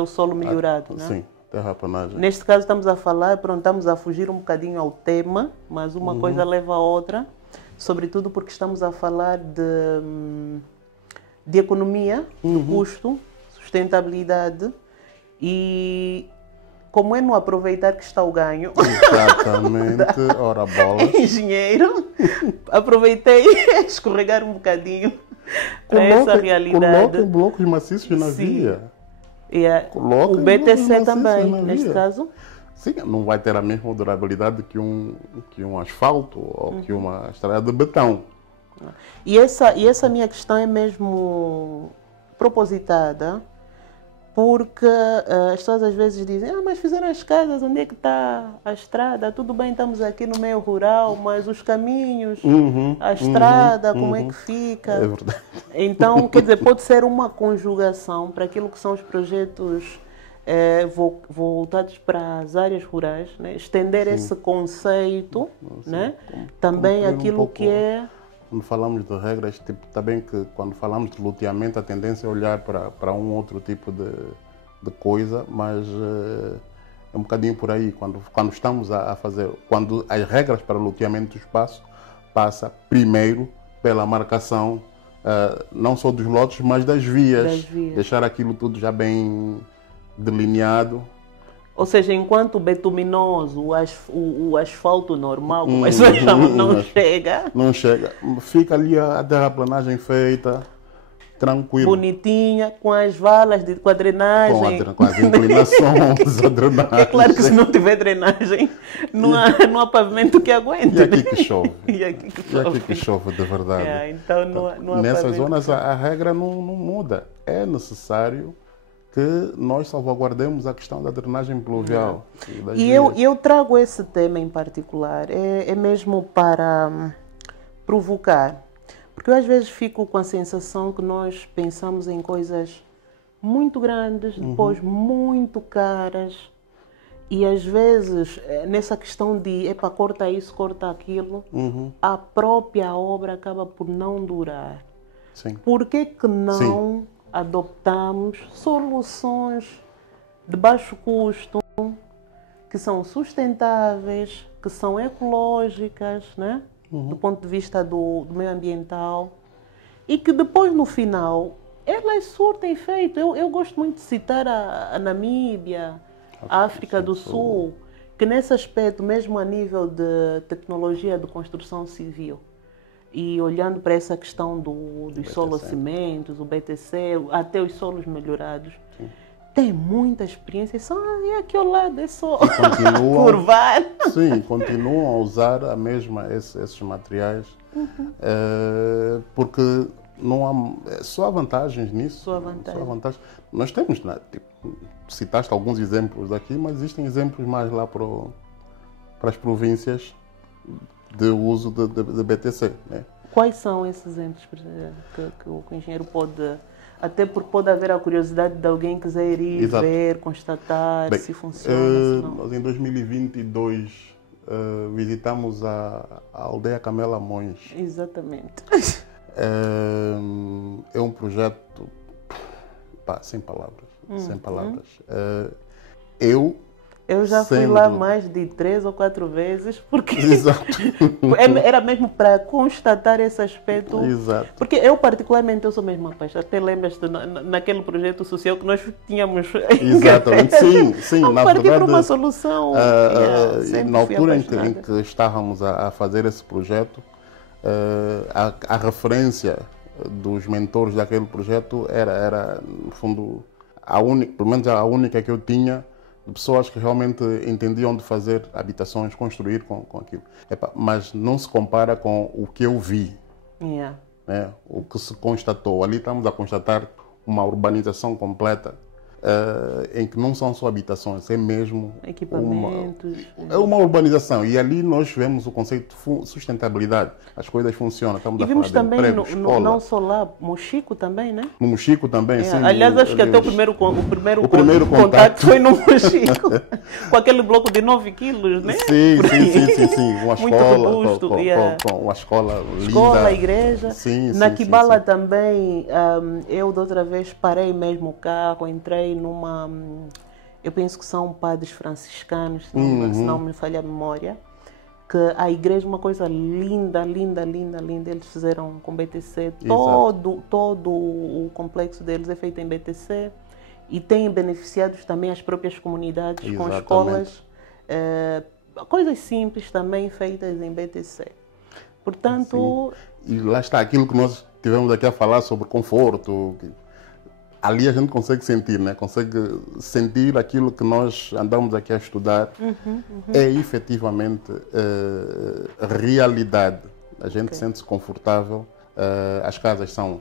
o solo melhorado, né? Sim, terraplanagem. Neste caso, estamos a falar, estamos a fugir um bocadinho ao tema, mas uma coisa leva a outra, sobretudo porque estamos a falar de economia, do custo, sustentabilidade e... como é não aproveitar que está o ganho. Exatamente, ora bolas. Engenheiro, aproveitei escorregar um bocadinho para essa realidade. Coloquem blocos maciços na via. E o BTC também, neste caso. Sim, não vai ter a mesma durabilidade que um asfalto ou que uma estrada de betão. E essa minha questão é mesmo propositada, porque as pessoas às vezes dizem, mas fizeram as casas, onde é que está a estrada? Tudo bem, estamos aqui no meio rural, mas os caminhos, a estrada, como é que fica? É verdade. Então, quer dizer, pode ser uma conjugação para aquilo que são os projetos voltados para as áreas rurais, né? Estender esse conceito, né? Também aquilo que é... Quando falamos de regras, também que quando falamos de loteamento, a tendência é olhar para um outro tipo de coisa, mas é um bocadinho por aí. Quando estamos a fazer, quando as regras para o loteamento do espaço passa primeiro pela marcação, não só dos lotes, mas das vias. Deixar aquilo tudo já bem delineado. Ou seja, enquanto o betuminoso, o asfalto normal, como as pessoas chamam, não chega. Não chega. Fica ali a terraplanagem feita, tranquilo. Bonitinha, com as valas, com a drenagem. Com as inclinações, a drenagem. É claro que se não tiver drenagem, não há pavimento que aguente. E aqui que chove. E aqui que chove de verdade. Então não há nessas zonas a regra não muda. É necessário que nós salvaguardemos a questão da drenagem pluvial. E eu trago esse tema em particular, é mesmo para provocar, porque eu às vezes fico com a sensação que nós pensamos em coisas muito grandes, depois muito caras, e às vezes nessa questão de corta isso, corta aquilo, a própria obra acaba por não durar. Sim. Por que não adoptamos soluções de baixo custo, que são sustentáveis, que são ecológicas, né? Do ponto de vista do meio ambiental, e que depois, no final, elas surtem efeito. Eu gosto muito de citar a Namíbia, a África do Sul, que nesse aspecto, mesmo a nível de tecnologia de construção civil, e olhando para essa questão dos solos cimentos, o BTC, até os solos melhorados, tem muita experiência. E aqui ao lado é só curvar. Sim, continuam a usar esses materiais, porque não há, só há vantagens nisso. Só há vantagens. Nós temos, né, citaste alguns exemplos aqui, mas existem exemplos mais lá para as províncias de uso de BTC. Né? Quais são esses exemplos que o engenheiro pode Até porque pode haver a curiosidade de alguém quiser ir Exato. ver, constatar Bem, se funciona, se não. nós em 2022 visitamos a aldeia Camela Mões. Exatamente. É um projeto, pá, sem palavras, sem palavras. Eu já fui lá mais de 3 ou 4 vezes, porque Exato. era mesmo para constatar esse aspecto. Exato. Porque eu, particularmente, eu sou mesmo apaixonada. Até lembras-te naquele projeto social que nós tínhamos. Exatamente, sim, na partir verdade. para uma solução. Na altura em que estávamos a fazer esse projeto, a referência dos mentores daquele projeto era no fundo, pelo menos a única que eu tinha, de pessoas que realmente entendiam de fazer habitações, construir com aquilo. Mas não se compara com o que eu vi, né? O que se constatou. Ali estamos a constatar uma urbanização completa, em que não são só habitações, é mesmo equipamentos. É uma urbanização. E ali nós vemos o conceito de sustentabilidade. As coisas funcionam. Estamos E a vimos falar de também, emprego, escola. não só lá, Mochico também, né? No Mochico também, sim. Aliás, acho que até o primeiro contato foi no Mochico, com aquele bloco de 9 quilos, né? Sim. Uma escola, robusto, com uma escola linda. Escola, igreja. Sim, Na Kibala também, eu da outra vez parei mesmo o carro, entrei numa... Eu penso que são padres franciscanos, se não me falha a memória. Que a igreja é uma coisa linda. Eles fizeram com BTC. Todo o complexo deles é feito em BTC. E tem beneficiado também as próprias comunidades. Exatamente. Com escolas. Coisas simples também feitas em BTC. Portanto... Sim. E lá está aquilo que nós tivemos aqui a falar sobre conforto. Ali a gente consegue sentir, né? Consegue sentir aquilo que nós andamos aqui a estudar. É efetivamente realidade. A gente sente-se confortável. As casas são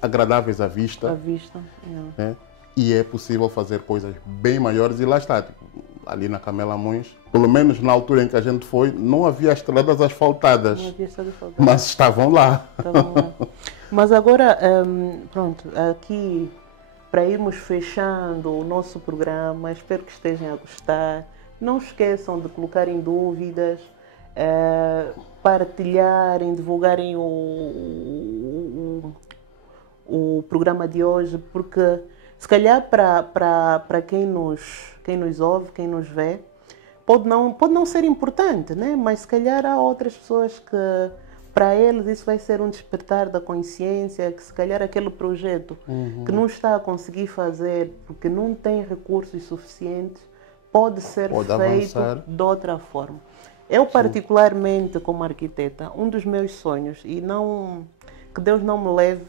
agradáveis à vista. Né? E é possível fazer coisas bem maiores. E lá está, ali na Camela Mões, pelo menos na altura em que a gente foi, não havia estradas asfaltadas. Mas estavam lá. Mas agora, pronto, aqui para irmos fechando o nosso programa, espero que estejam a gostar. Não esqueçam de colocarem dúvidas, partilharem, divulgarem o programa de hoje, porque se calhar para quem nos ouve, quem nos vê, pode não ser importante, né? Mas se calhar há outras pessoas que... Para eles isso vai ser um despertar da consciência, que se calhar aquele projeto que não está a conseguir fazer porque não tem recursos suficientes, pode ser feito avançar de outra forma. Eu particularmente como arquiteta, um dos meus sonhos, e não que Deus não me leve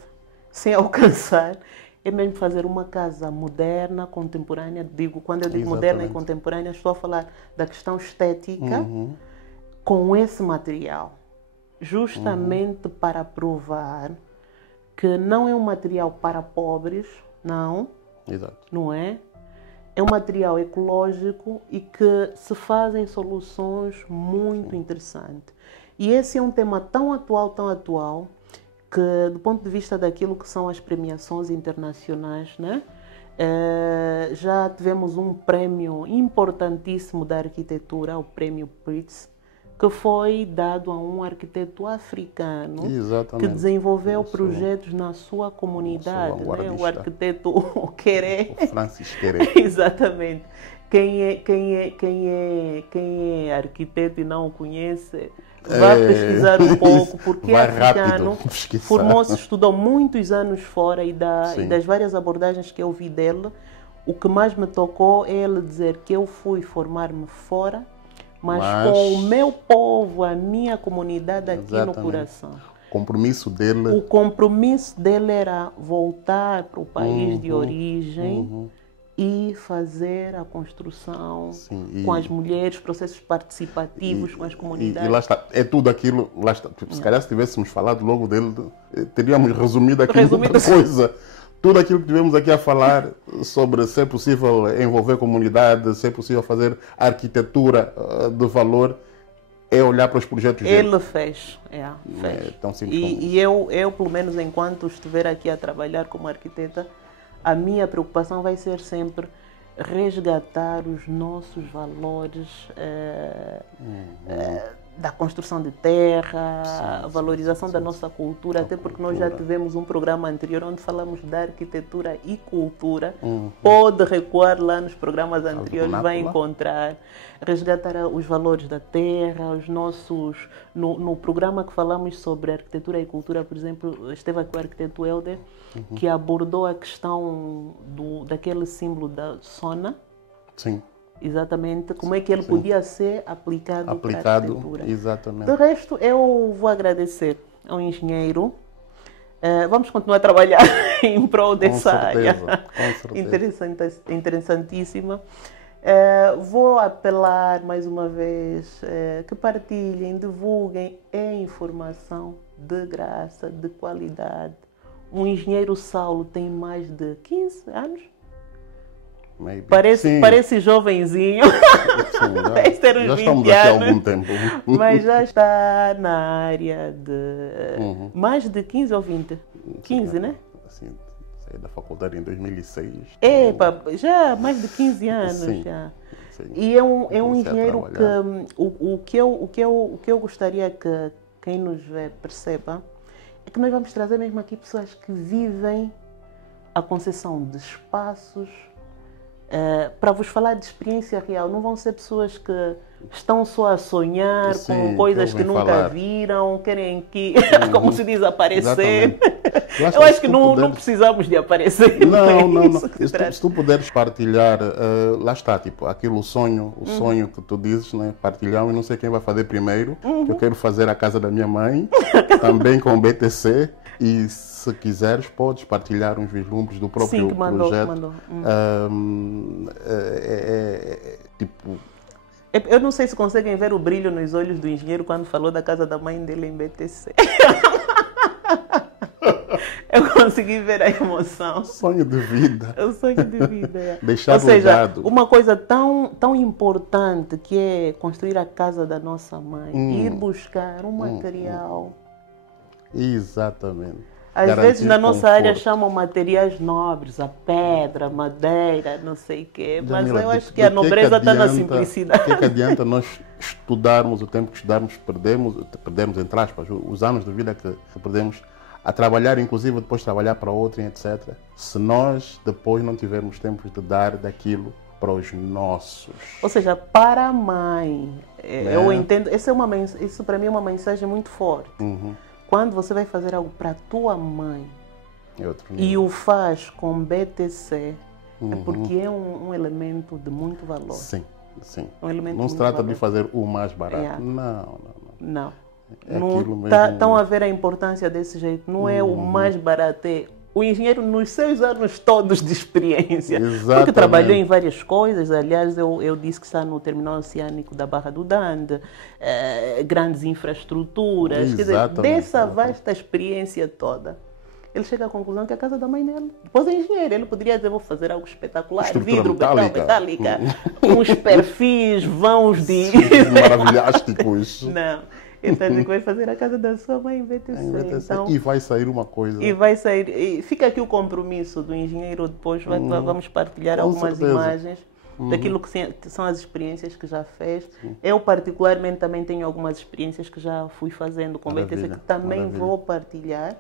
sem alcançar, é mesmo fazer uma casa moderna, contemporânea. Quando eu digo moderna e contemporânea, estou a falar da questão estética com esse material. Justamente para provar que não é um material para pobres, não. Exato. Não é? É um material ecológico e que se fazem soluções muito interessantes. E esse é um tema tão atual, que do ponto de vista daquilo que são as premiações internacionais, né? Já tivemos um prêmio importantíssimo da arquitetura, o prêmio Pritzker, que foi dado a um arquiteto africano que desenvolveu projetos na sua comunidade, né? O arquiteto Queré. O Francis Queré. Exatamente. Quem é arquiteto e não o conhece, vá pesquisar um pouco, porque é africano, formou-se, estudou muitos anos fora e das várias abordagens que eu vi dele, o que mais me tocou é ele dizer que eu fui formar-me fora, mas com o meu povo, a minha comunidade aqui no coração. O compromisso dele era voltar para o país de origem e fazer a construção com as mulheres, processos participativos com as comunidades. E lá está, é tudo aquilo, lá está. Se calhar se tivéssemos falado logo dele, teríamos resumido aqui muita coisa. Tudo aquilo que tivemos aqui a falar sobre ser possível envolver comunidade, ser possível fazer arquitetura de valor, é olhar para os projetos dele. Ele fez, fez. É tão simples como E eu, pelo menos, enquanto estiver aqui a trabalhar como arquiteta, a minha preocupação vai ser sempre resgatar os nossos valores da construção de terra, a valorização da nossa cultura, até porque nós já tivemos um programa anterior onde falamos da arquitetura e cultura. Pode recuar lá nos programas anteriores, vai encontrar, resgatar os valores da terra, os nossos... No programa que falamos sobre arquitetura e cultura, por exemplo, esteve aqui o arquiteto Helder, que abordou a questão daquele símbolo da zona. Sim. Exatamente, como é que ele podia ser aplicado para a arquitetura. Exatamente. Do resto, eu vou agradecer ao engenheiro. Vamos continuar a trabalhar em prol dessa área. Com certeza. Interessantíssima. Vou apelar mais uma vez que partilhem, divulguem a informação de graça, de qualidade. O engenheiro Saulo tem mais de 15 anos. Parece jovenzinho. Sim, já estamos aqui há algum tempo. Mas já está na área de mais de 15 ou 20? 15, sim, né? Assim, saí da faculdade em 2006. Já mais de 15 anos. Sim, já. Sim. E é um engenheiro que o que eu gostaria que quem nos vê perceba é que nós vamos trazer mesmo aqui pessoas que vivem a concessão de espaços. Para vos falar de experiência real, não vão ser pessoas que estão só a sonhar com coisas que nunca viram, querem que, como se diz, aparecer. Eu acho que não precisamos de aparecer. Não. Se tu puderes partilhar, lá está, tipo, aquilo, o sonho que tu dizes, né? Partilhar, e não sei quem vai fazer primeiro, que eu quero fazer a casa da minha mãe, também com o BTC. E se quiseres, podes partilhar uns vislumbres do próprio projeto. Mandou. Tipo... Eu não sei se conseguem ver o brilho nos olhos do engenheiro quando falou da casa da mãe dele em BTC. Eu consegui ver a emoção. Sonho de vida. O sonho de vida, é. Deixar Ou seja, legado. Uma coisa tão importante que é construir a casa da nossa mãe, ir buscar um material. Exatamente. Às vezes na nossa área chamam materiais nobres, a pedra, a madeira, não sei o quê, mas eu acho que a nobreza está na simplicidade. O que adianta nós estudarmos o tempo que estudarmos, perdemos entre aspas, os anos de vida que perdemos a trabalhar, inclusive depois trabalhar para outrem, etc. Se nós depois não tivermos tempo de dar daquilo para os nossos. Ou seja, para a mãe. Eu entendo, isso para mim é uma mensagem muito forte. Quando você vai fazer algo para a tua mãe e o faz com BTC, é porque é um elemento de muito valor. Sim. Um elemento não se trata de fazer o mais barato. Não. É não estão a ver a importância desse jeito. Não é o mais barato, é o engenheiro nos seus anos todos de experiência. Exatamente. Porque trabalhou em várias coisas. Aliás, eu disse que está no terminal oceânico da Barra do Dande, grandes infraestruturas. Quer dizer, dessa vasta experiência toda, ele chega à conclusão que é a casa da mãe dele. Depois é engenheiro, ele poderia dizer, vou fazer algo espetacular, vidro, metálica, uns perfis, vãos de... maravilhásticos. Não. Então, ele vai fazer a casa da sua mãe em BTC. Então, e vai sair uma coisa. E vai sair. E fica aqui o compromisso do engenheiro. Depois vamos partilhar algumas imagens daquilo que são as experiências que já fez. Eu, particularmente, também tenho algumas experiências que já fui fazendo com BTC, que também vou partilhar.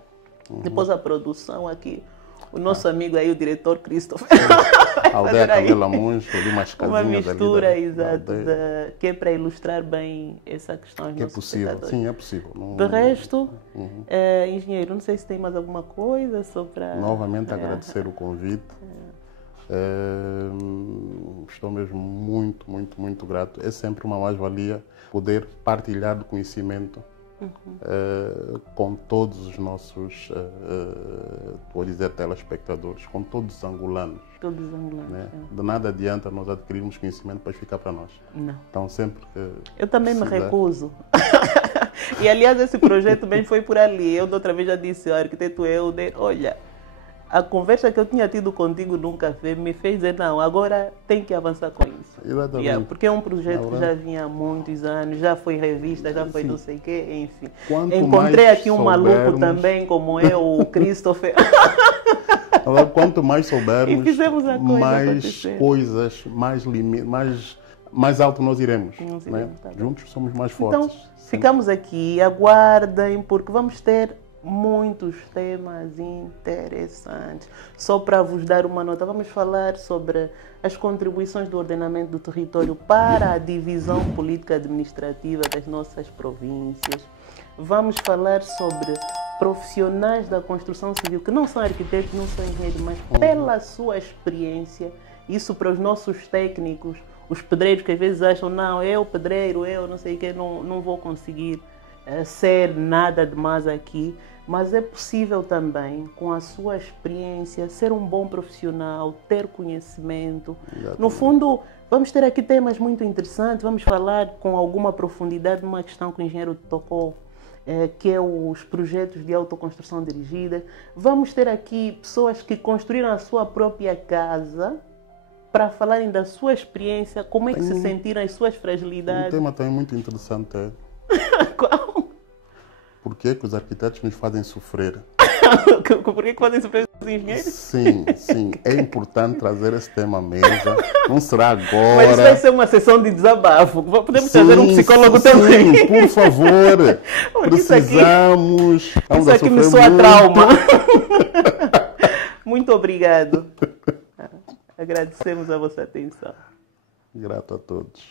Depois a produção aqui. O nosso amigo aí, o diretor Christopher. Aldeia Camila Munch, umas casinhas uma mistura, ali exato, que é para ilustrar bem essa questão. Que é possível, sim, é possível. Do resto, engenheiro, não sei se tem mais alguma coisa só para... Novamente agradecer o convite. Estou mesmo muito, muito, muito grato. É sempre uma mais-valia poder partilhar do conhecimento com todos os nossos, vou dizer, telespectadores, com todos os angolanos. Todos os angolanos. Né? De nada adianta nós adquirirmos conhecimento para ficar para nós. Não. Então, sempre que eu também me recuso. E, aliás, esse projeto bem foi por ali. Eu, da outra vez, já disse ao arquiteto Helder, olha, a conversa que eu tinha tido contigo num café me fez dizer, não, agora tem que avançar com isso. Exatamente. Porque é um projeto que já vinha há muitos anos, já foi revista, já foi não sei o quê, enfim. Quanto Encontrei mais aqui um maluco soubermos- também, como eu, o Christopher. Agora, quanto mais E soubermos, fizemos a coisa mais acontecer. coisas, mais limites, mais alto nós iremos. Nós Né? iremos, tá bem. Juntos somos mais Então, fortes. ficamos aqui, aguardem, porque vamos ter muitos temas interessantes. Só para vos dar uma nota, vamos falar sobre as contribuições do ordenamento do território para a divisão política administrativa das nossas províncias. Vamos falar sobre profissionais da construção civil, que não são arquitetos, não são engenheiros, mas pela sua experiência, isso para os nossos técnicos, os pedreiros que às vezes acham, não, eu pedreiro, eu não sei o que, não vou conseguir ser nada demais aqui, mas é possível também, com a sua experiência, ser um bom profissional, ter conhecimento. Exatamente. No fundo, vamos ter aqui temas muito interessantes, vamos falar com alguma profundidade de uma questão que o engenheiro tocou, que é os projetos de autoconstrução dirigida. Vamos ter aqui pessoas que construíram a sua própria casa para falarem da sua experiência, como é que se sentiram, as suas Um fragilidades. tema também muito interessante é Qual? por que que os arquitetos nos fazem sofrer. Por que podem sofrer os engenheiros? Sim, sim. É importante trazer esse tema à mesa. Não será Mas isso vai agora. ser uma sessão de desabafo. Podemos Sim, trazer um psicólogo sim, também. por favor. Porque isso aqui- Precisamos. Estamos Isso a aqui me sofrer soa muito. trauma. Muito obrigado. Agradecemos a vossa atenção. Grato a todos.